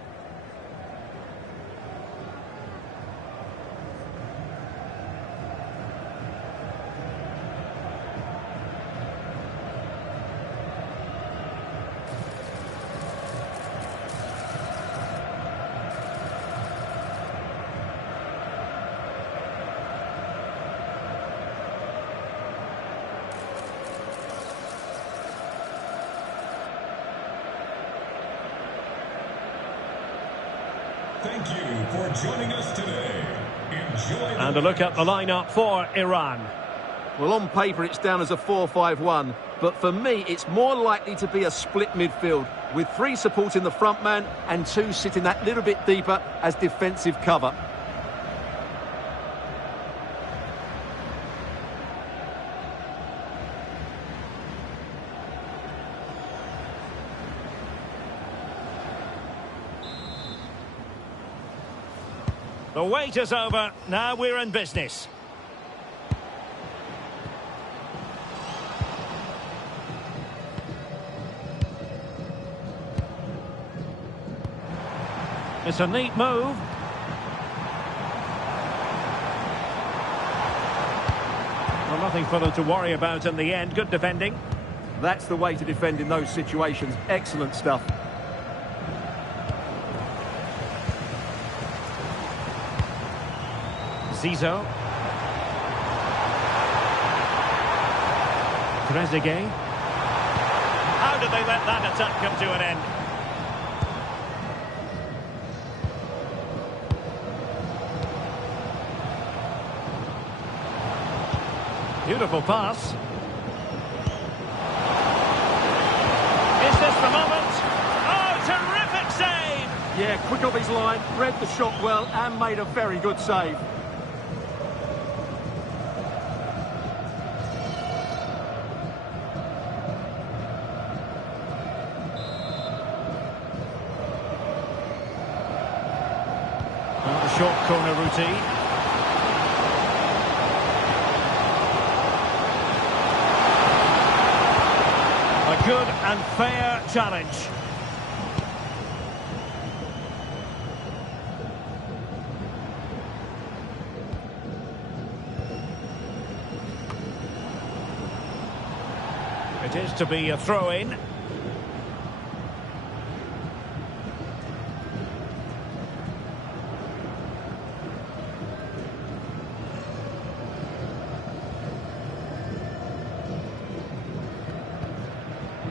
Thank you for joining us today. Enjoy. And a look at the lineup for Iran. Well, on paper, it's down as a 4-5-1, but for me, it's more likely to be a split midfield, with three supporting the front man and two sitting that little bit deeper as defensive cover. The wait is over. Now we're in business. It's a neat move. Well, nothing for them to worry about in the end. Good defending. That's the way to defend in those situations. Excellent stuff. Zizo. Trezeguet. How did they let that attack come to an end? Beautiful pass. Is this the moment? Oh, terrific save! Yeah, quick off his line, read the shot well and made a very good save. The short corner routine. A good and fair challenge. It is to be a throw-in.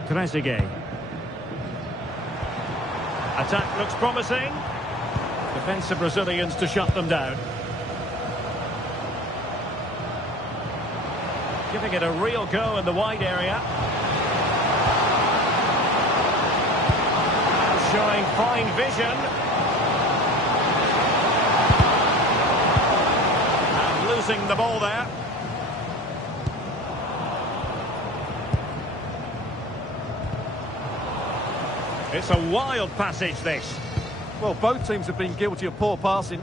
Trezeguet. Attack looks promising. Defensive Brazilians to shut them down. Giving it a real go in the wide area. showing fine vision. And losing the ball there. It's a wild passage, this. Well, both teams have been guilty of poor passing.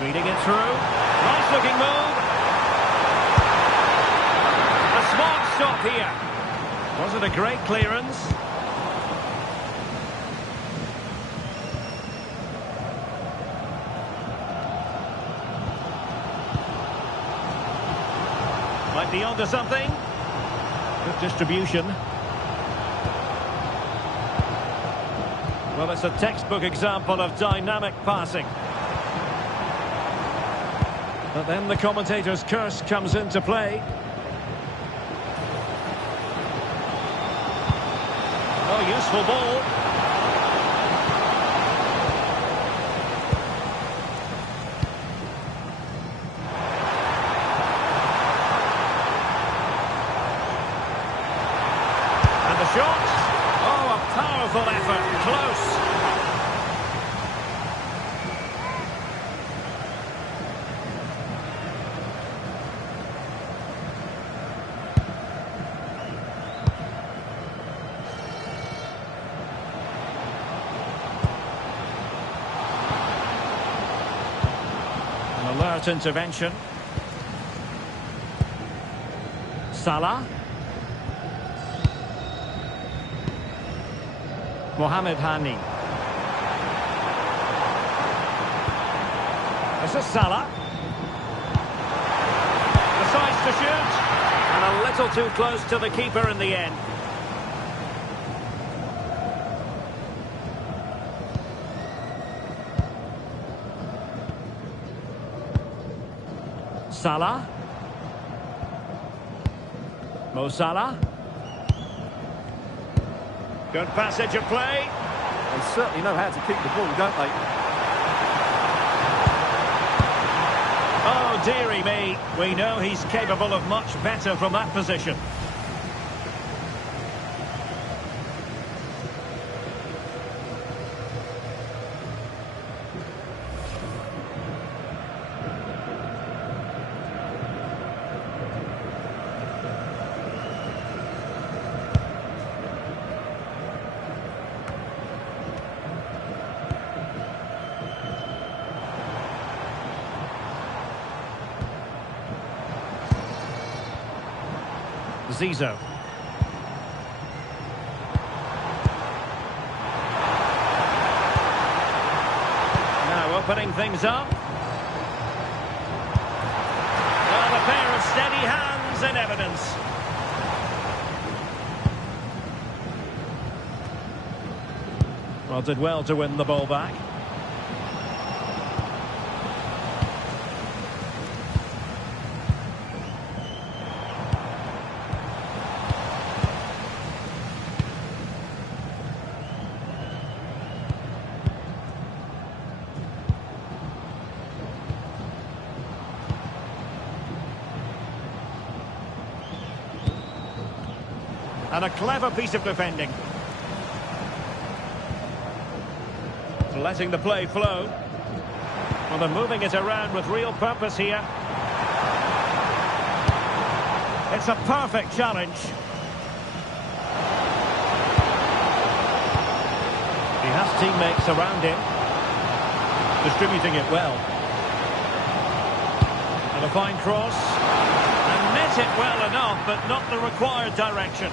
Feeding it through. Nice looking move. A smart stop here. Wasn't a great clearance. Might be onto something. Good distribution. Well, it's a textbook example of dynamic passing. But then the commentator's curse comes into play. Oh, useful ball. And the shot. Oh, a powerful effort. Close. Alert intervention. Salah. Mohamed Hani. This is Salah. Decides to shoot. And a little too close to the keeper in the end. Salah. Mo Salah. Good passage of play. They certainly know how to keep the ball, don't they? Oh, dearie me. We know he's capable of much better from that position. Zizou. Now opening things up. Well, a pair of steady hands in evidence. Well, did well to win the ball back. And a clever piece of defending. Letting the play flow. Well, they're moving it around with real purpose here. It's a perfect challenge. He has teammates around him. Distributing it well. And a fine cross. And net it well enough, but not the required direction.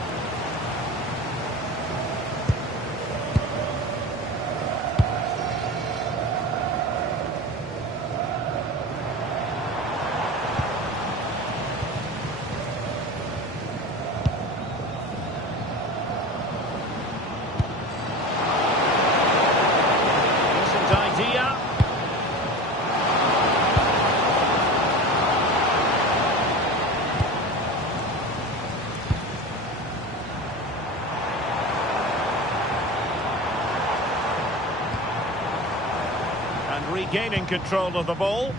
regaining control of the ball.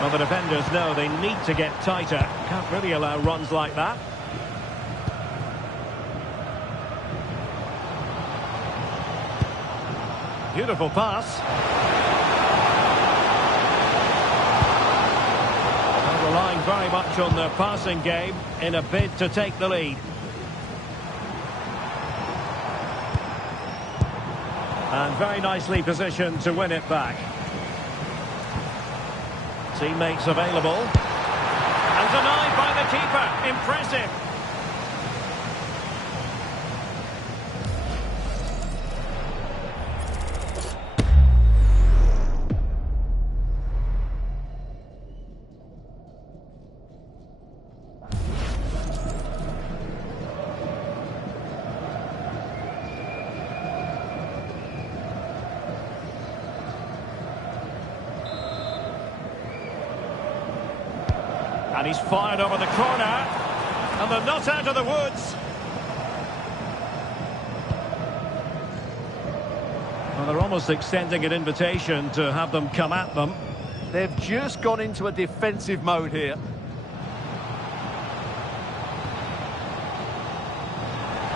Well, the defenders know they need to get tighter. Can't really allow runs like that. Beautiful pass. They're relying very much on their passing game in a bid to take the lead. And very nicely positioned to win it back. Teammates available. And denied by the keeper. Impressive. And he's fired over the corner. And they're not out of the woods. Well, they're almost extending an invitation to have them come at them. They've just gone into a defensive mode here.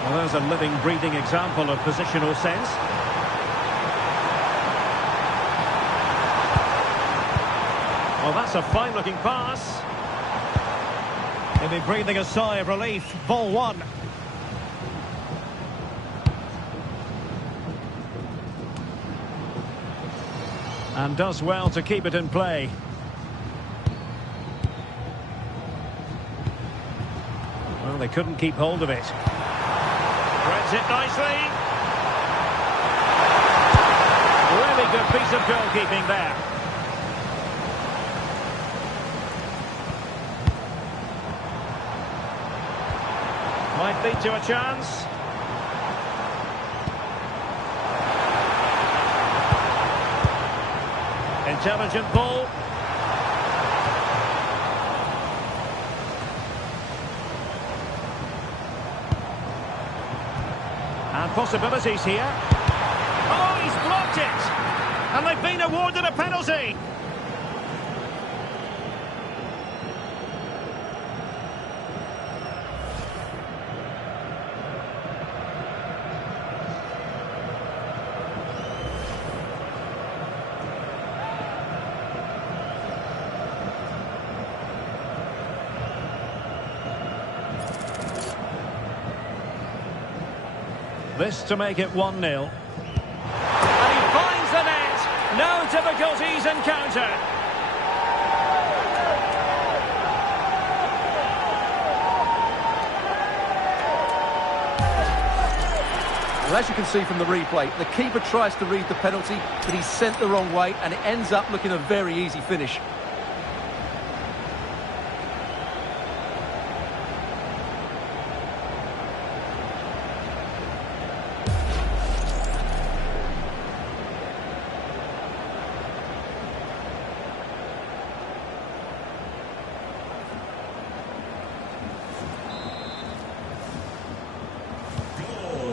Well, there's a living, breathing example of positional sense. Well, that's a fine-looking pass. He'll be breathing a sigh of relief. Ball one. And does well to keep it in play. Well, they couldn't keep hold of it. Threads it nicely. Really good piece of goalkeeping there. Might lead to a chance. Intelligent ball. And possibilities here. Oh, he's blocked it. And they've been awarded a penalty. This to make it 1-0. And he finds the net. No difficulties encountered. Well, as you can see from the replay, the keeper tries to read the penalty, but he's sent the wrong way, and it ends up looking a very easy finish.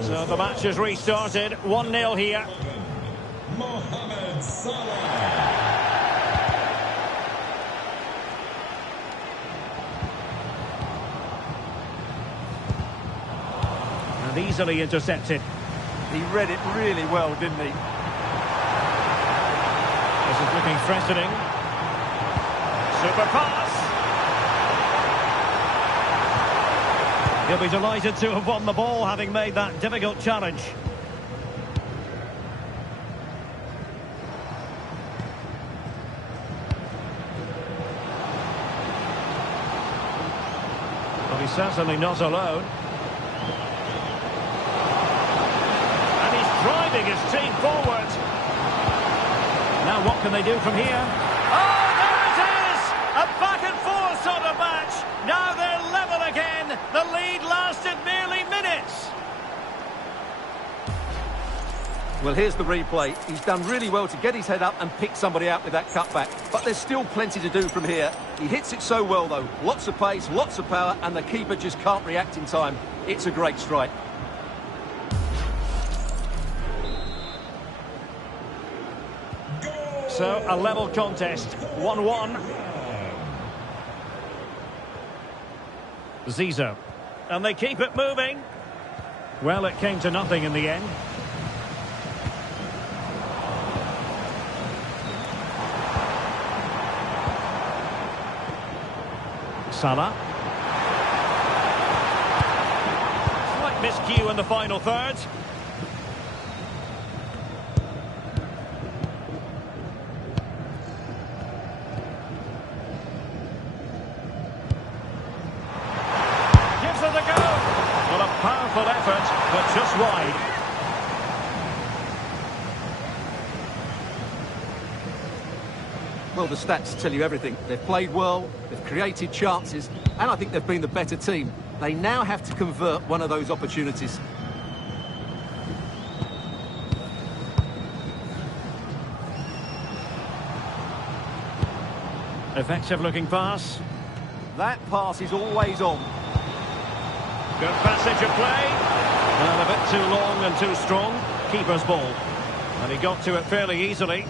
So the match has restarted. 1-0 here. Mohamed SALAH. And easily intercepted. He read it really well, didn't he? This is looking threatening. Super pass. He'll be delighted to have won the ball, having made that difficult challenge. Well, he's certainly not alone. And he's driving his team forward. Now what can they do from here? Oh, there it is! A back and forth sort of match. Now they're level again. The lead lasted merely minutes. Well, here's the replay. He's done really well to get his head up and pick somebody out with that cutback. But there's still plenty to do from here. He hits it so well, though. Lots of pace, lots of power, and the keeper just can't react in time. It's a great strike. So, a level contest, 1-1. Zizou. And they keep it moving. Well, it came to nothing in the end. Salah. Slight miscue in the final third. Gives it a go. Well, a powerful effort, but just wide. Well, the stats tell you everything. They've played well, they've created chances, and I think they've been the better team. They now have to convert one of those opportunities. Effective looking pass. That pass is always on. Good passage of play. Well, a bit too long and too strong. Keeper's ball. And he got to it fairly easily.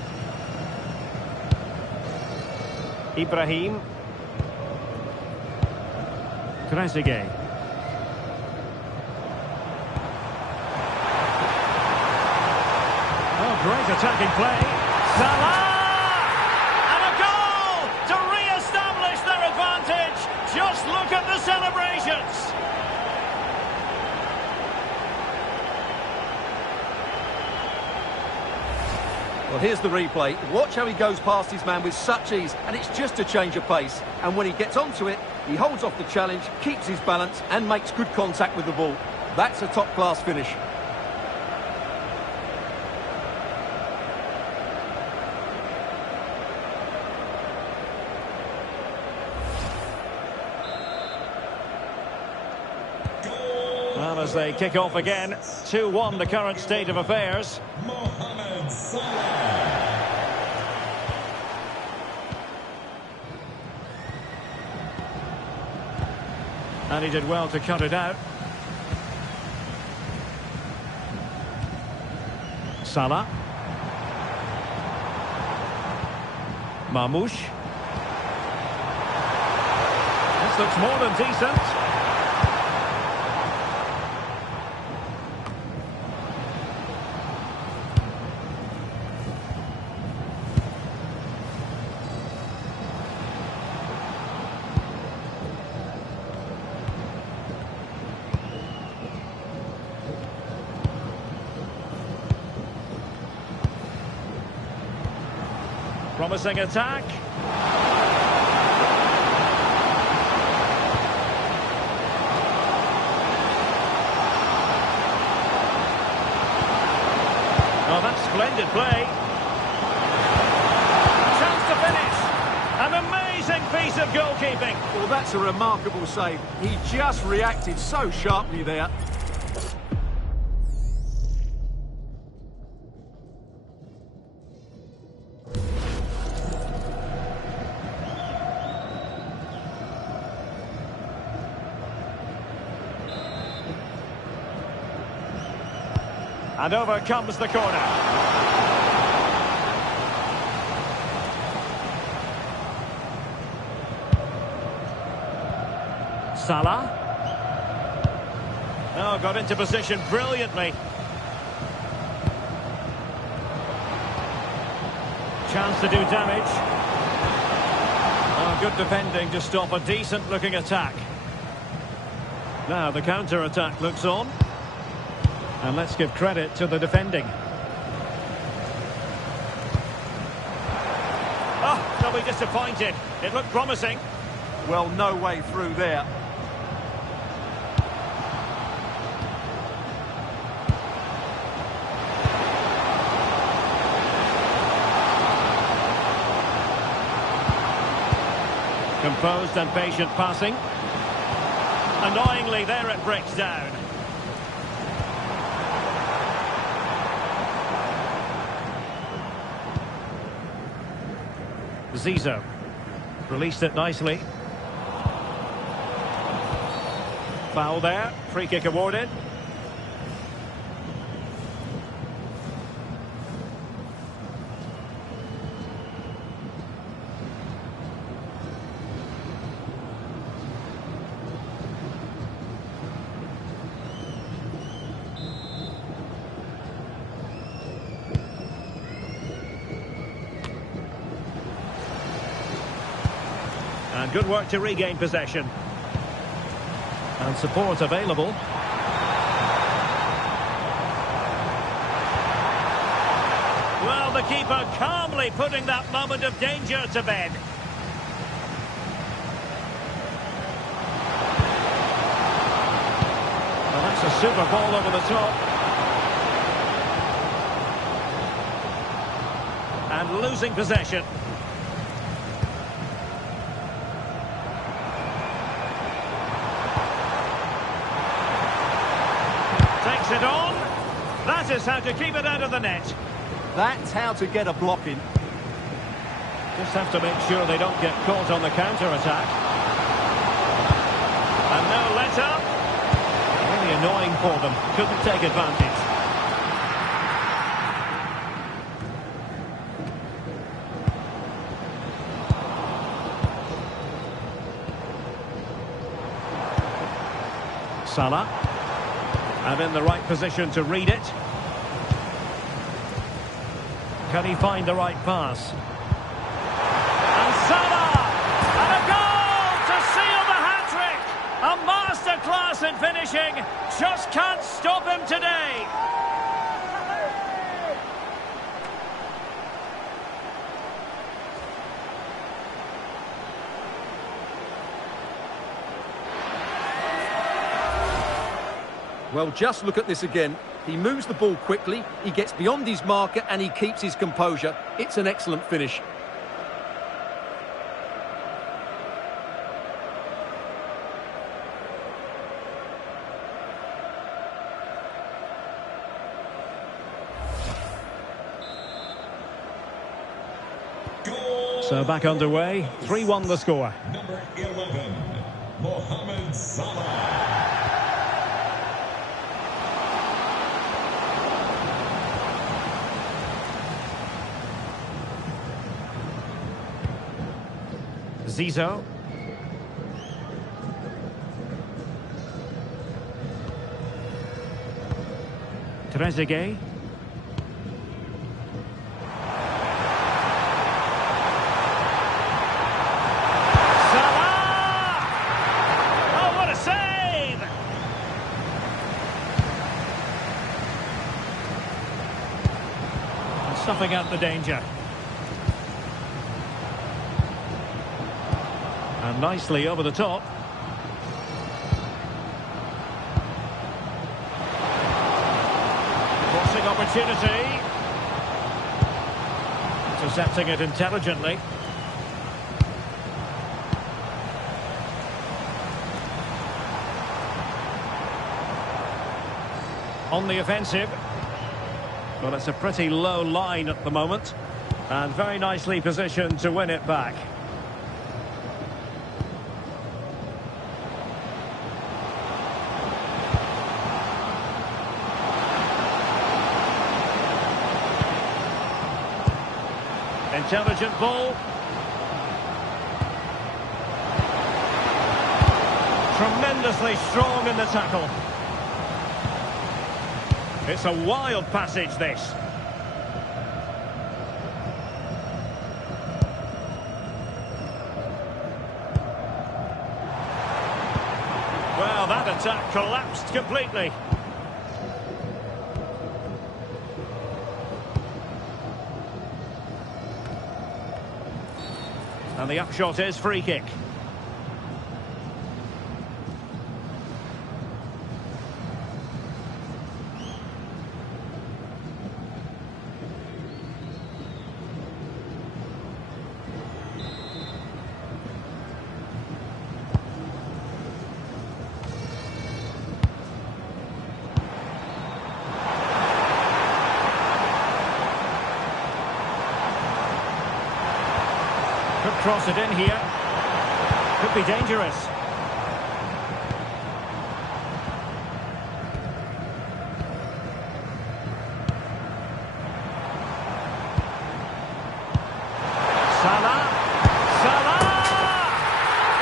Ibrahim. Trezeguet. Oh, great attacking play. Salah! And a goal to re-establish their advantage. Just look at the celebrations. Well, here's the replay. Watch how he goes past his man with such ease, and it's just a change of pace. And when he gets onto it, he holds off the challenge, keeps his balance, and makes good contact with the ball. That's a top-class finish. Well, as they kick off again, 2-1 the current state of affairs. Mohamed SALAH. And he did well to cut it out. Salah. Marmoush. This looks more than decent. Promising attack. Oh, that's splendid play. Chance to finish. An amazing piece of goalkeeping. Well, that's a remarkable save. He just reacted so sharply there. And over comes the corner. Salah. Oh, got into position brilliantly. Chance to do damage. Oh, good defending to stop a decent-looking attack. Now the counter-attack looks on. And let's give credit to the defending. Oh, they'll be disappointed. It looked promising. Well, no way through there. Composed and patient passing. Annoyingly, there it breaks down. Zizou. Released it nicely. Foul there. Free kick awarded. And good work to regain possession. And support available. Well, the keeper calmly putting that moment of danger to bed. Well, that's a super ball over the top. And losing possession. Takes it on. That is how to keep it out of the net. That's how to get a block in. Just have to make sure they don't get caught on the counter-attack. And no let-up. Really annoying for them. Couldn't take advantage. Salah. And in the right position to read it. Can he find the right pass? And Salah! And a goal to seal the hat-trick! A masterclass in finishing. Just can't stop him today. Well, just look at this again. He moves the ball quickly, he gets beyond his marker and he keeps his composure. It's an excellent finish. Goal. So back underway, 3-1 the score. Number 11, Mohamed Salah. Zizou. Trezeguet. Salah! Oh, what a save! And stuffing out the danger. And nicely over the top. Crossing opportunity. Intercepting it intelligently. On the offensive. Well, it's a pretty low line at the moment. And very nicely positioned to win it back. Intelligent ball. Tremendously strong in the tackle. It's a wild passage, this. Well, that attack collapsed completely. And the upshot is free kick. Cross it in here. Could be dangerous. Salah. Salah!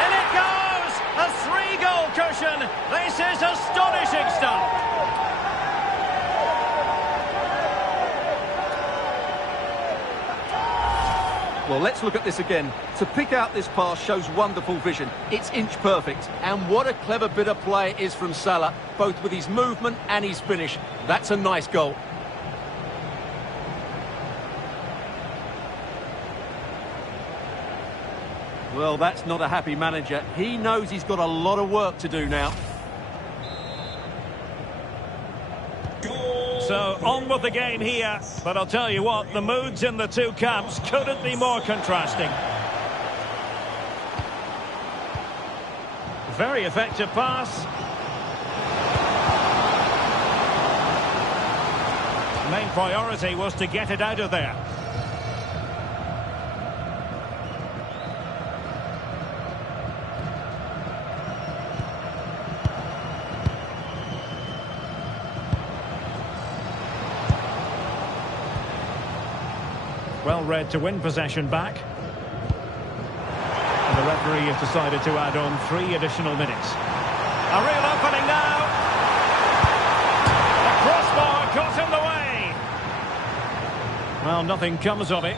In it goes! A 3-goal cushion. This is astonishing stuff. Well, let's look at this again. To pick out this pass shows wonderful vision. It's inch perfect. And what a clever bit of play it is from Salah, both with his movement and his finish. That's a nice goal. Well, that's not a happy manager. He knows he's got a lot of work to do now. So, on with the game here. But I'll tell you what, the moods in the two camps couldn't be more contrasting. Very effective pass. Main priority was to get it out of there. Well read to win possession back. And the referee has decided to add on 3 additional minutes. A real opening now. The crossbar got in the way. Well, nothing comes of it.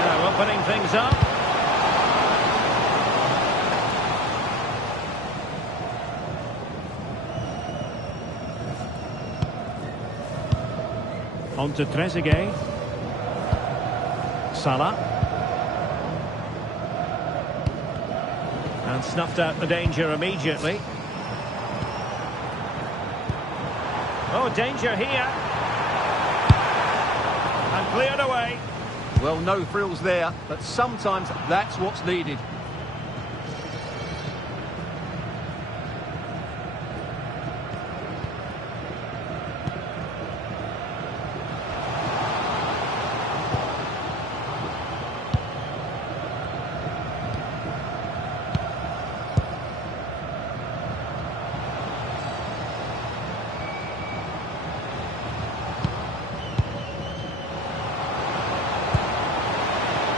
Now opening things up. On to Trezeguet. Salah. And snuffed out the danger immediately. Oh, danger here. And cleared away. Well, no thrills there, but sometimes that's what's needed.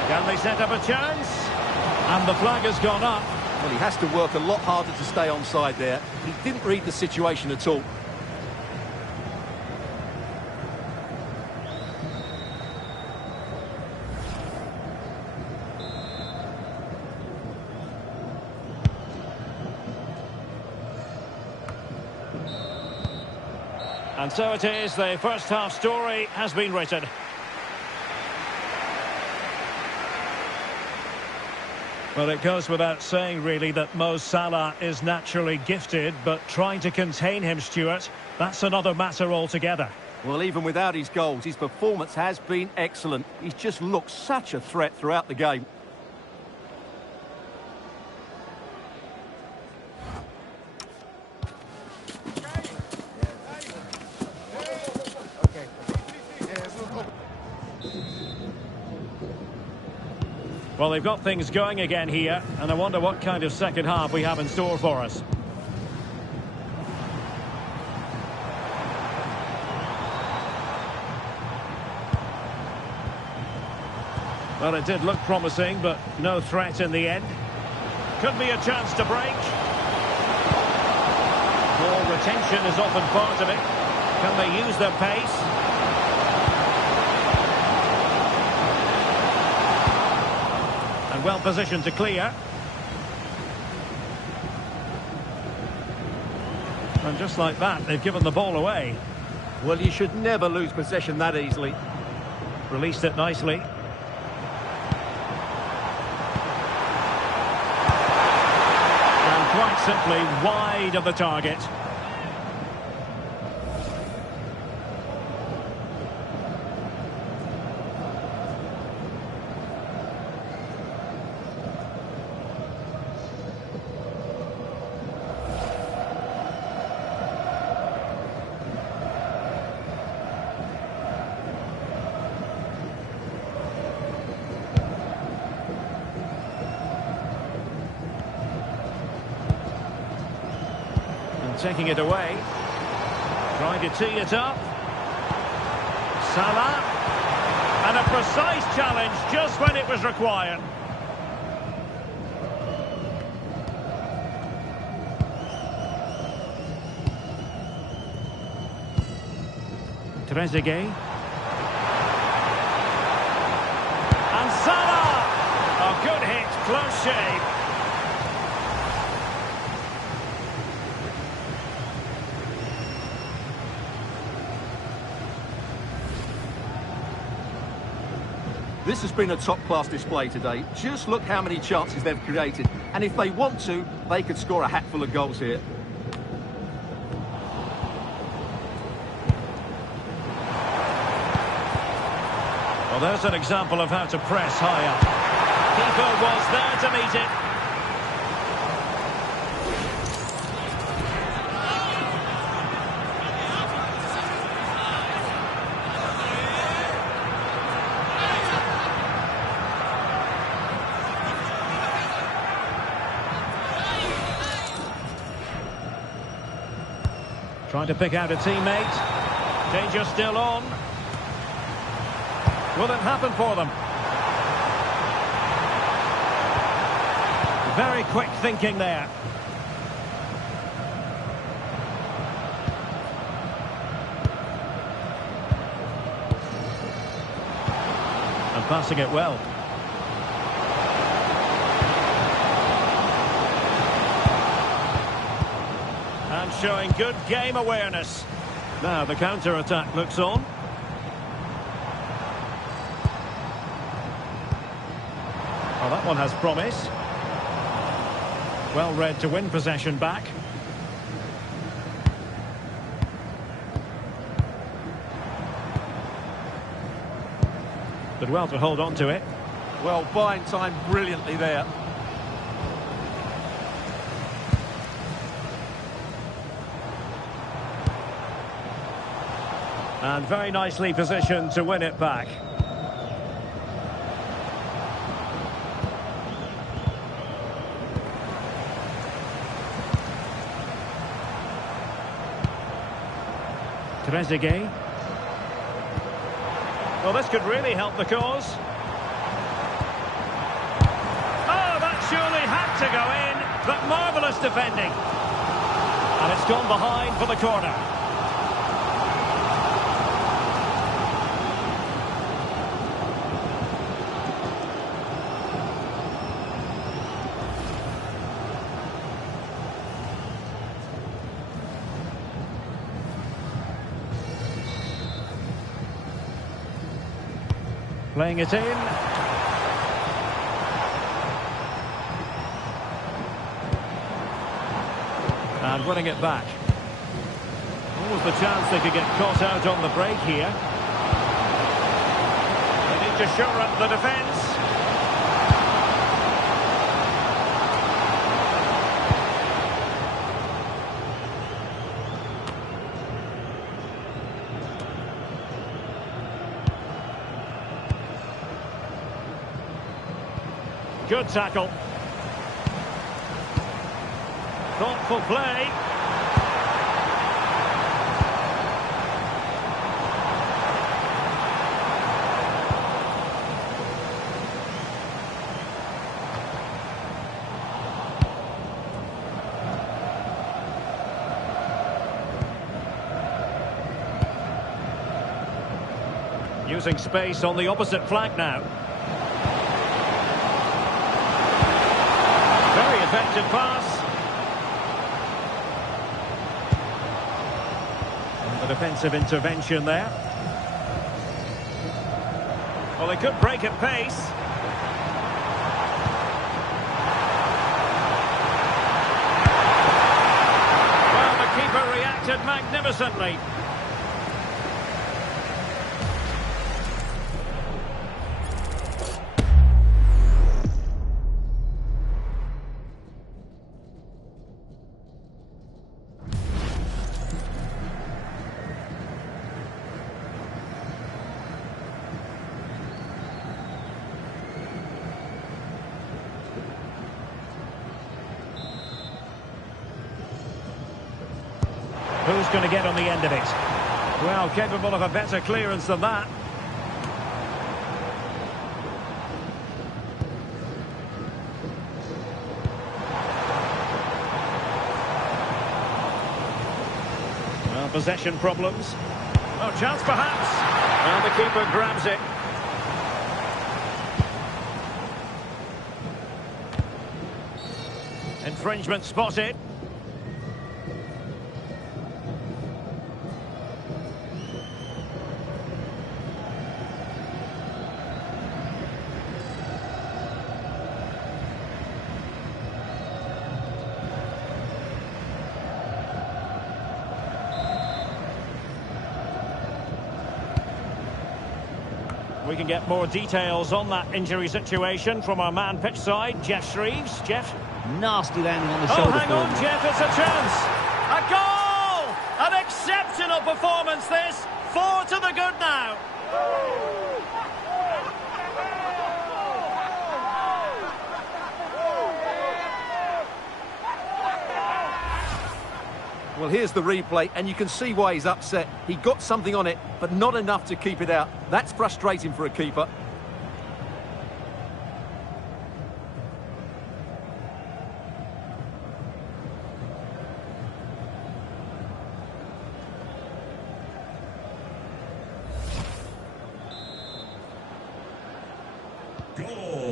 Can they set up a chance? And the flag has gone up. Well, he has to work a lot harder to stay onside there. He didn't read the situation at all. And so it is, the first half story has been written. Well, it goes without saying, really, that Mo Salah is naturally gifted, but trying to contain him, Stuart, that's another matter altogether. Well, even without his goals, his performance has been excellent. He's just looked such a threat throughout the game. Well, they've got things going again here, and I wonder what kind of second half we have in store for us. Well, it did look promising, but no threat in the end. Could be a chance to break. Ball retention is often part of it. Can they use their pace? And well positioned to clear. And just like that, they've given the ball away. Well, you should never lose possession that easily. Released it nicely. And quite simply wide of the target. taking it away. Trying to tee it up. Salah. And a precise challenge just when it was required. Trezeguet. And Salah! A good hit, close shave. This has been a top-class display today. Just look how many chances they've created. And if they want to, they could score a hatful of goals here. Well, there's an example of how to press high up. Keeper was there to meet it. Trying to pick out a teammate. Danger still on. Will it happen for them? Very quick thinking there. And passing it well. And showing good game awareness. Now the counter-attack looks on. Well, that one has promise. Well read to win possession back. Did well to hold on to it. Well, buying time brilliantly there. And very nicely positioned to win it back. Trezeguet. Well, this could really help the cause. Oh, that surely had to go in, but marvellous defending. And it's gone behind for the corner. Playing it in. And winning it back. Always the chance they could get caught out on the break here. They need to shore up the defence. Good tackle. Thoughtful play. Using space on the opposite flank now. Very effective pass. And the defensive intervention there. Well, they could break at pace. Well, the keeper reacted magnificently. going to get on the end of it. Well, capable of a better clearance than that. Well, possession problems. Oh, chance perhaps. Well, the keeper grabs it. Infringement spotted. We can get more details on that injury situation from our man pitch side, Jeff Shreves. Jeff? Nasty landing on the shoulder. Oh, hang on, Jeff, it's a chance. A goal! An exceptional performance, this. 4 to the good now. Well, here's the replay, and you can see why he's upset. He got something on it, but not enough to keep it out. That's frustrating for a keeper.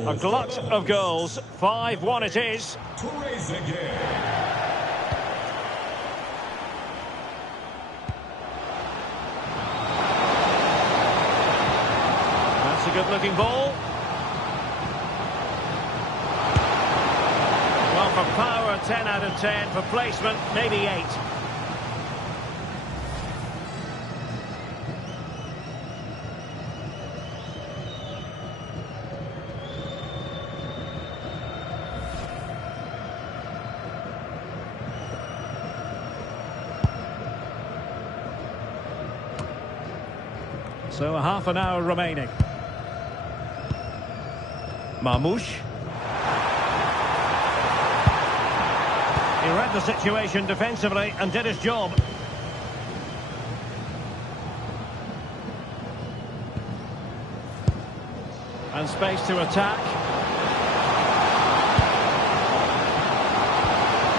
A glut of goals. 5-1 it is. Trace again. That's a good-looking ball. Well, for power, 10 out of 10. For placement, maybe 8. So a half an hour remaining. Marmoush. He read the situation defensively and did his job. And space to attack.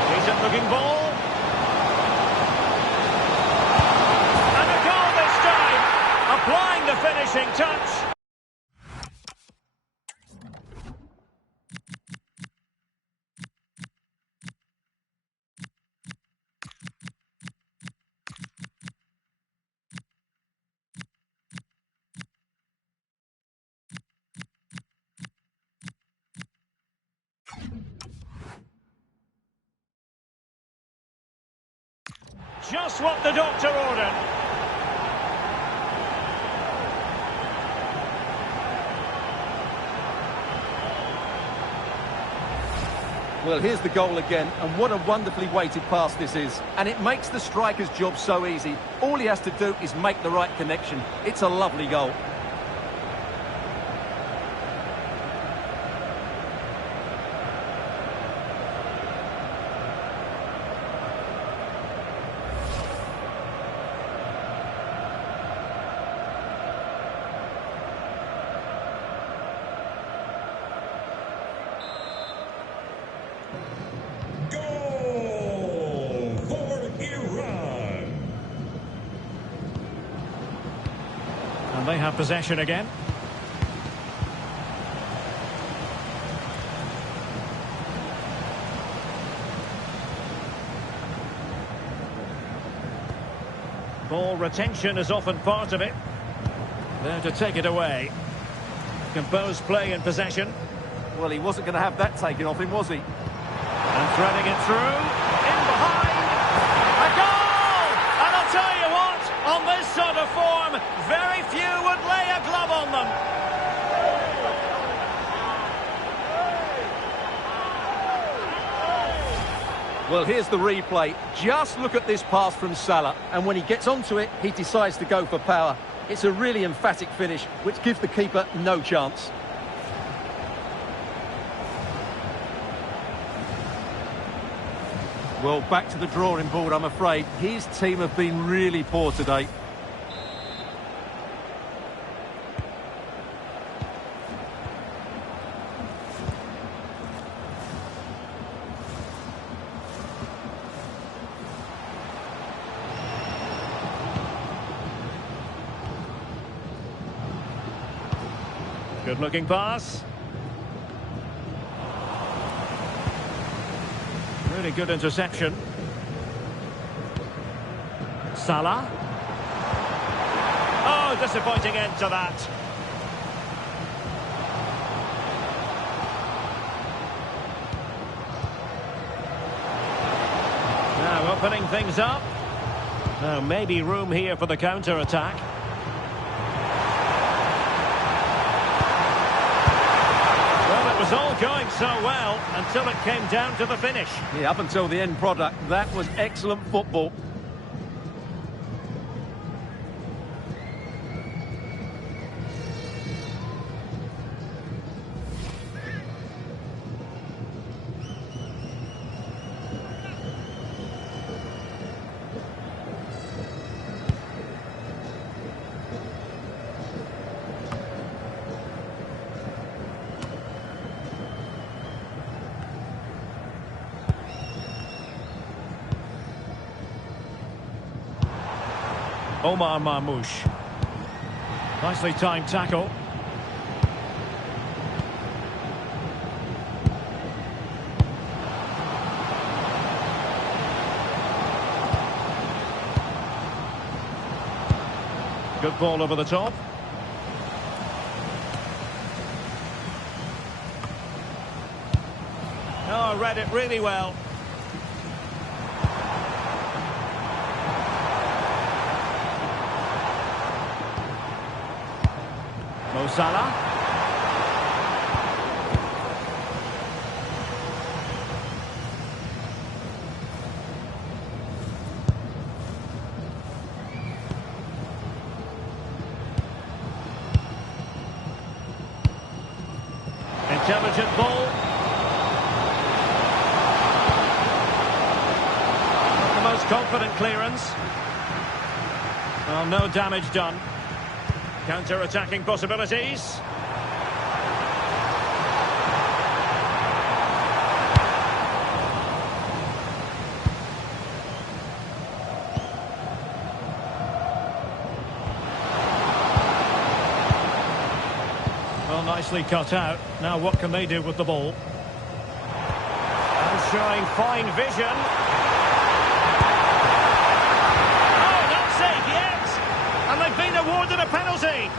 Decent looking ball. And a goal this time. Applying the finishing touch. Just what the doctor ordered. Well, here's the goal again, and what a wonderfully weighted pass this is. And it makes the striker's job so easy. All he has to do is make the right connection. It's a lovely goal. Goal for Iran. And they have possession again. Ball retention is often part of it. There to take it away. Composed play in possession. Well, he wasn't going to have that taken off him, was he? And threading it through. In behind. A goal! And I'll tell you what, on this sort of form, very few would lay a glove on them. Well, here's the replay. Just look at this pass from Salah. And when he gets onto it, he decides to go for power. It's a really emphatic finish, which gives the keeper no chance. Well, back to the drawing board, I'm afraid. His team have been really poor today. Good-looking pass. Really good interception. Salah. Oh, disappointing end to that. Now opening things up. Now maybe room here for the counter-attack. Well, it was all going so well until it came down to the finish. Yeah, up until the end product, that was excellent football. Omar Marmoush. Nicely timed tackle. Good ball over the top. Oh, read it really well. Mo Salah. Intelligent ball. Not the most confident clearance. Well, no damage done. Counter-attacking possibilities. Well, nicely cut out. Now what can they do with the ball? And showing fine vision. Oh, not safe yet! And they've been awarded a penalty.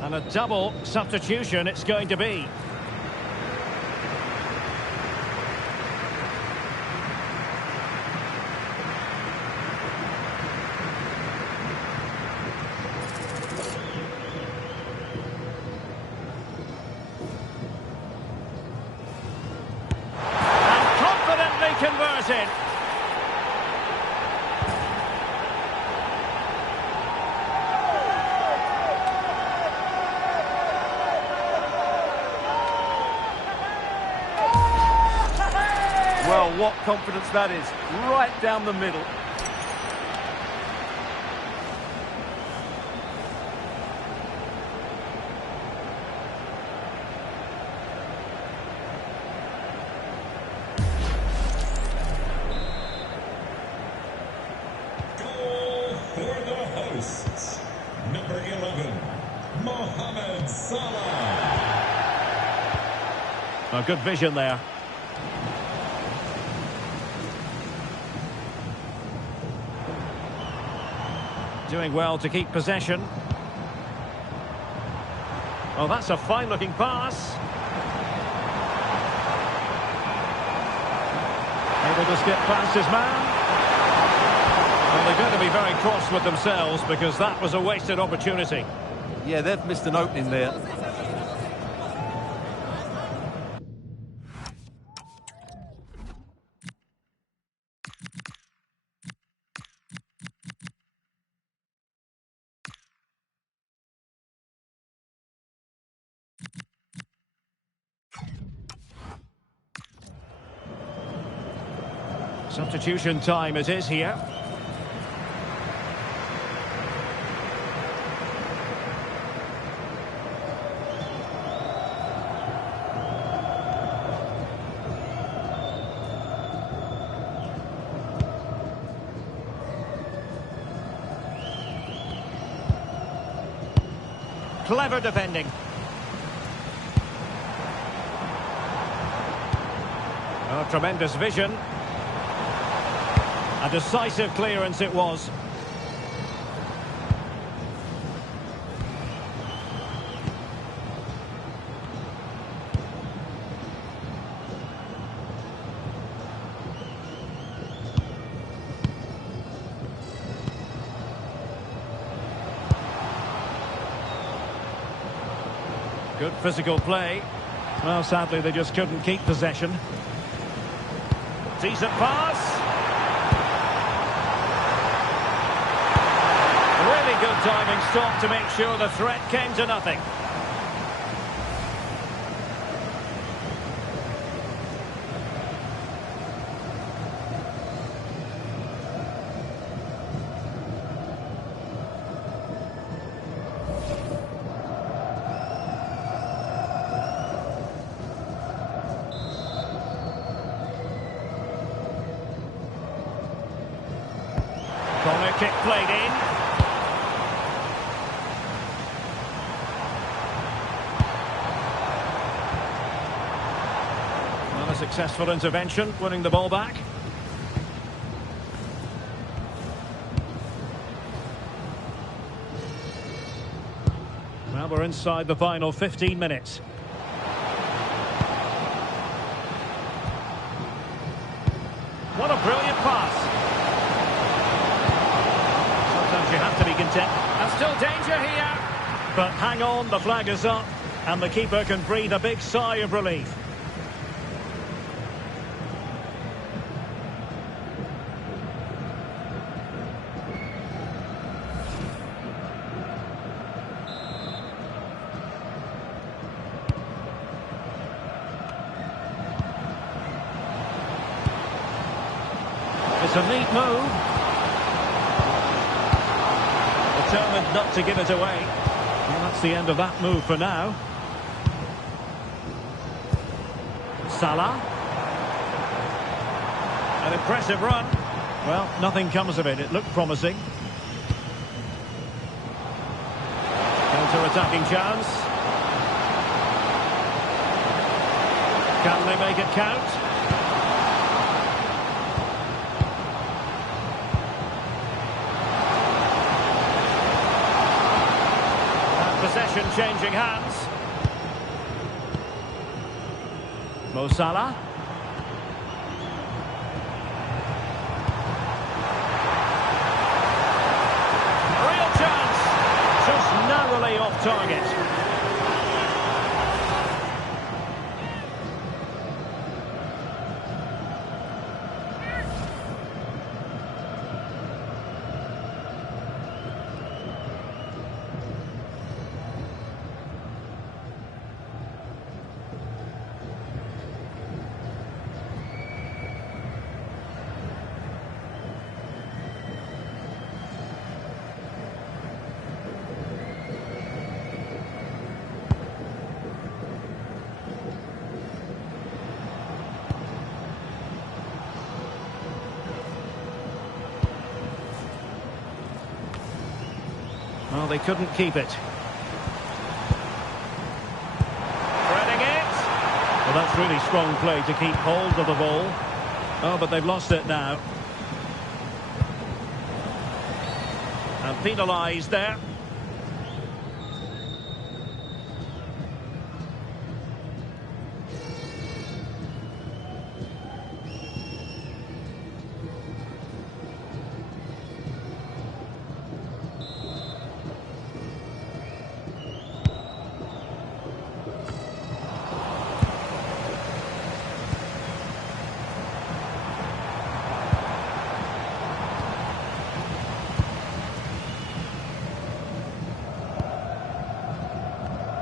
And a double substitution it's going to be. And confidently converted. Well, what confidence that is. Right down the middle. Goal for the hosts. Number 11, Mohamed Salah. Oh, good vision there. Doing well to keep possession. Oh, that's a fine-looking pass. Able to skip past his man. Well, they're going to be very cross with themselves because that was a wasted opportunity. Yeah, they've missed an opening there. Substitution time it is here. Clever defending. Oh, tremendous vision. A decisive clearance it was. Good physical play. Well, sadly, they just couldn't keep possession. Decent pass. Really good timing stop to make sure the threat came to nothing. Corner kick played in. Well, a successful intervention, winning the ball back. Well, we're inside the final 15 minutes. What a brilliant pass. You have to be content. And still danger here. But hang on, the flag is up. And the keeper can breathe a big sigh of relief. It's a neat move. Determined not to give it away. Well, that's the end of that move for now. Salah. An impressive run. Well, nothing comes of it. It looked promising. Counter-attacking chance. Can they make it count? Possession changing hands. Mo Salah. Real chance. Just narrowly off target. Well, they couldn't keep it. Threading it. Well, that's really strong play to keep hold of the ball. Oh, but they've lost it now. And penalised there.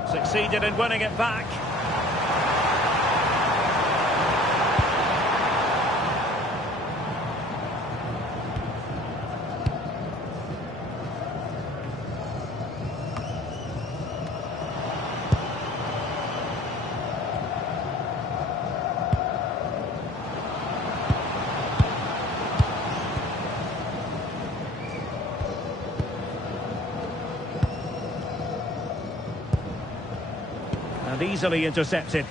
Succeeded in winning it back. And easily intercepted.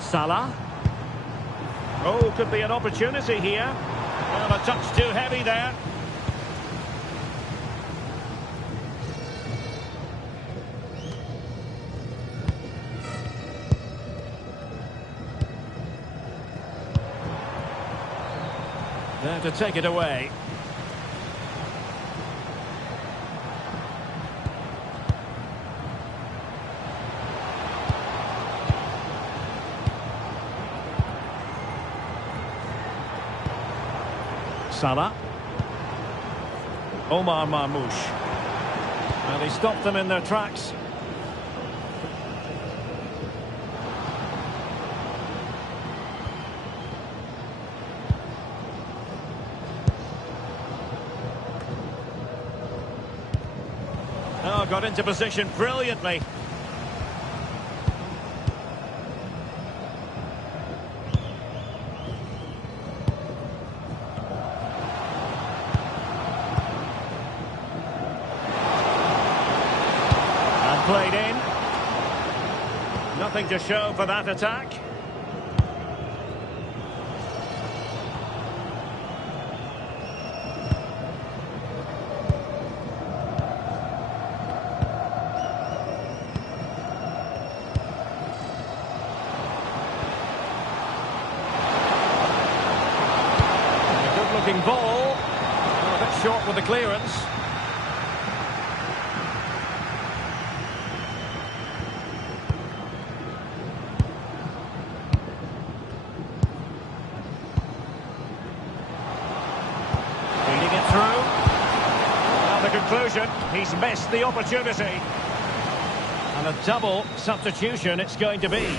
Salah. Oh, could be an opportunity here. Well, a touch too heavy there. There to take it away. Salah. Omar Marmoush. And he stopped them in their tracks. Oh, got into position brilliantly. Played in. Nothing to show for that attack. A good-looking ball. Oh, a bit short with the clearance. Conclusion, he's missed the opportunity. And a double substitution it's going to be.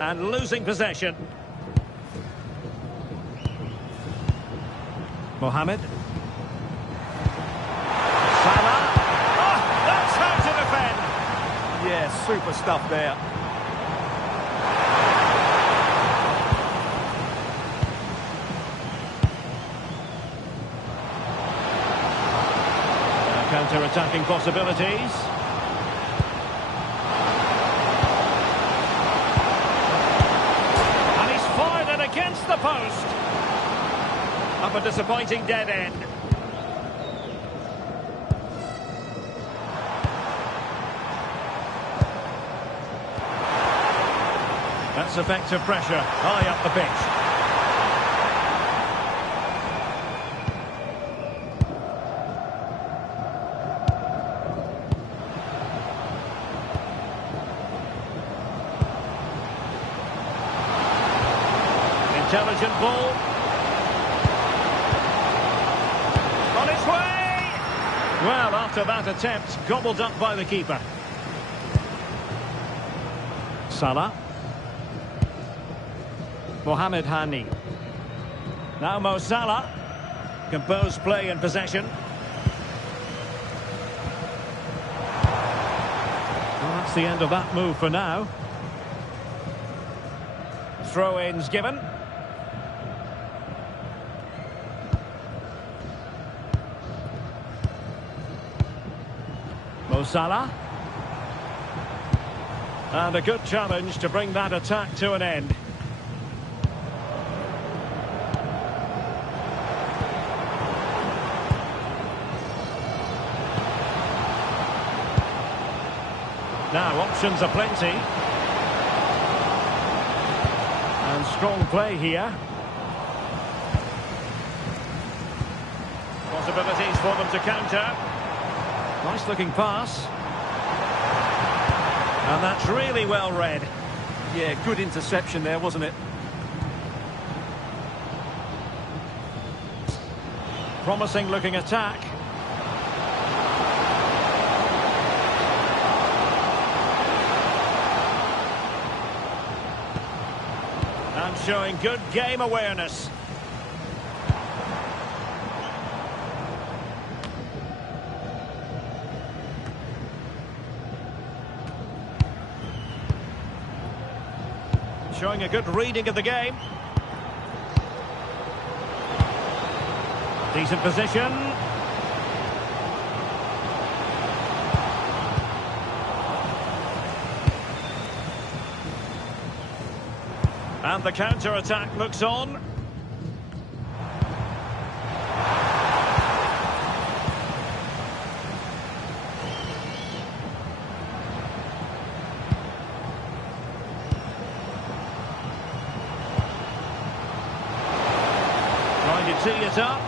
And losing possession. Mohamed Salah. Oh, that's how to defend. Yeah, super stuff there. Counter-attacking possibilities. And he's fired it against the post. Up a disappointing dead end. That's effective pressure high up the pitch. Intelligent ball. On its way! Well, after that attempt, gobbled up by the keeper. Salah. Mohamed Hani. Now Mo Salah. Composed play and possession. Well, that's the end of that move for now. throw-ins given. Mo Salah. And a good challenge to bring that attack to an end. Now, options are plenty. And strong play here. Possibilities for them to counter. Nice looking pass. And that's really well read. Yeah, good interception there, wasn't it? Promising looking attack. And showing good game awareness. Showing a good reading of the game. Decent position. And the counter-attack looks on. Trying to tee it up.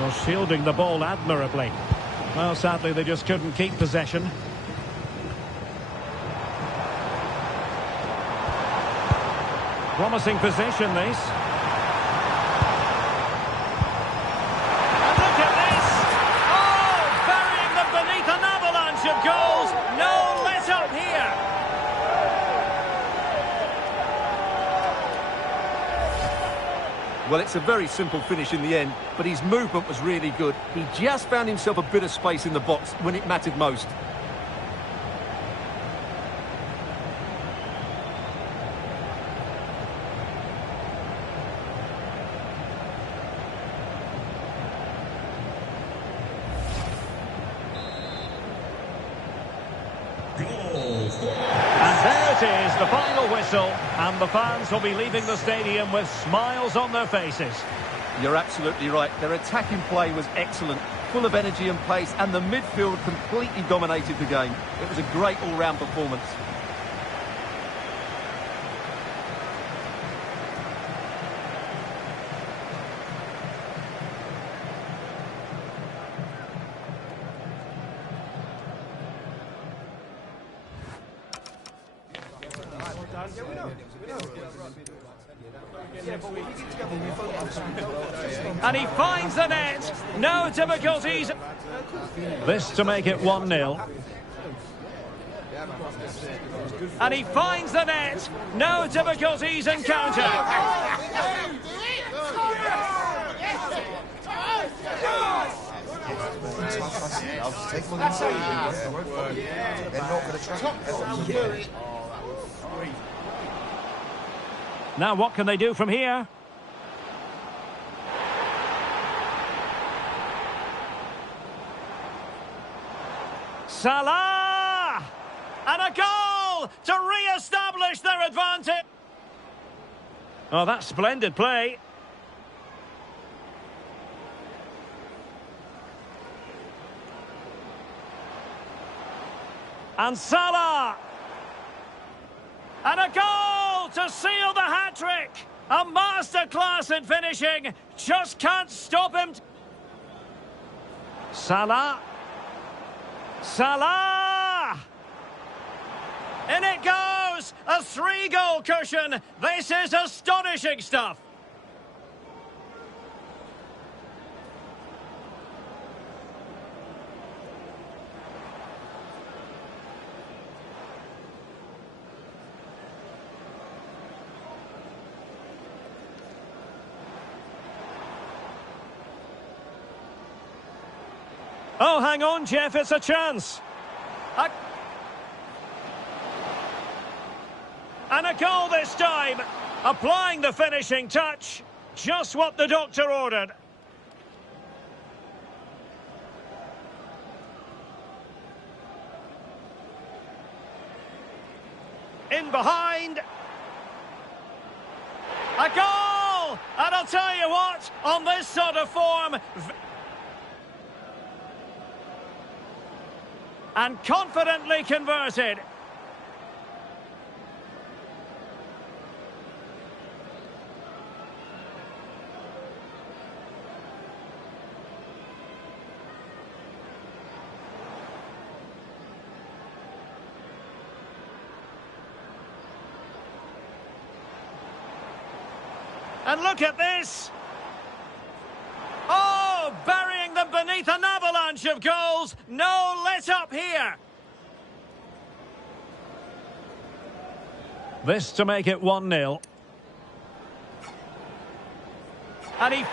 Well, shielding the ball admirably. Well, sadly, they just couldn't keep possession. Promising position, this. And look at this! Oh, burying them beneath an avalanche of goals. No let-up here. Well, it's a very simple finish in the end, but his movement was really good. He just found himself a bit of space in the box when it mattered most. And there it is, the final whistle, and the fans will be leaving the stadium with smiles on their faces. You're absolutely right. Their attacking play was excellent, full of energy and pace, and the midfield completely dominated the game. It was a great all-round performance. And he finds the net. No difficulties. This to make it 1-0. And he finds the net. No difficulties in counter. Now what can they do from here? Salah! And a goal to re-establish their advantage. Oh, that's splendid play. And Salah! And a goal to seal the hat-trick! A masterclass in finishing. Just can't stop him. Salah. Salah! In it goes! A 3-goal cushion! This is astonishing stuff! Oh, hang on, Jeff, it's a chance. And a goal this time. Applying the finishing touch. Just what the doctor ordered. In behind. A goal! And I'll tell you what, on this sort of form... And confidently converted. And look at this. Oh, burying them beneath an avalanche of goals. No let up here. This to make it 1-0. And he...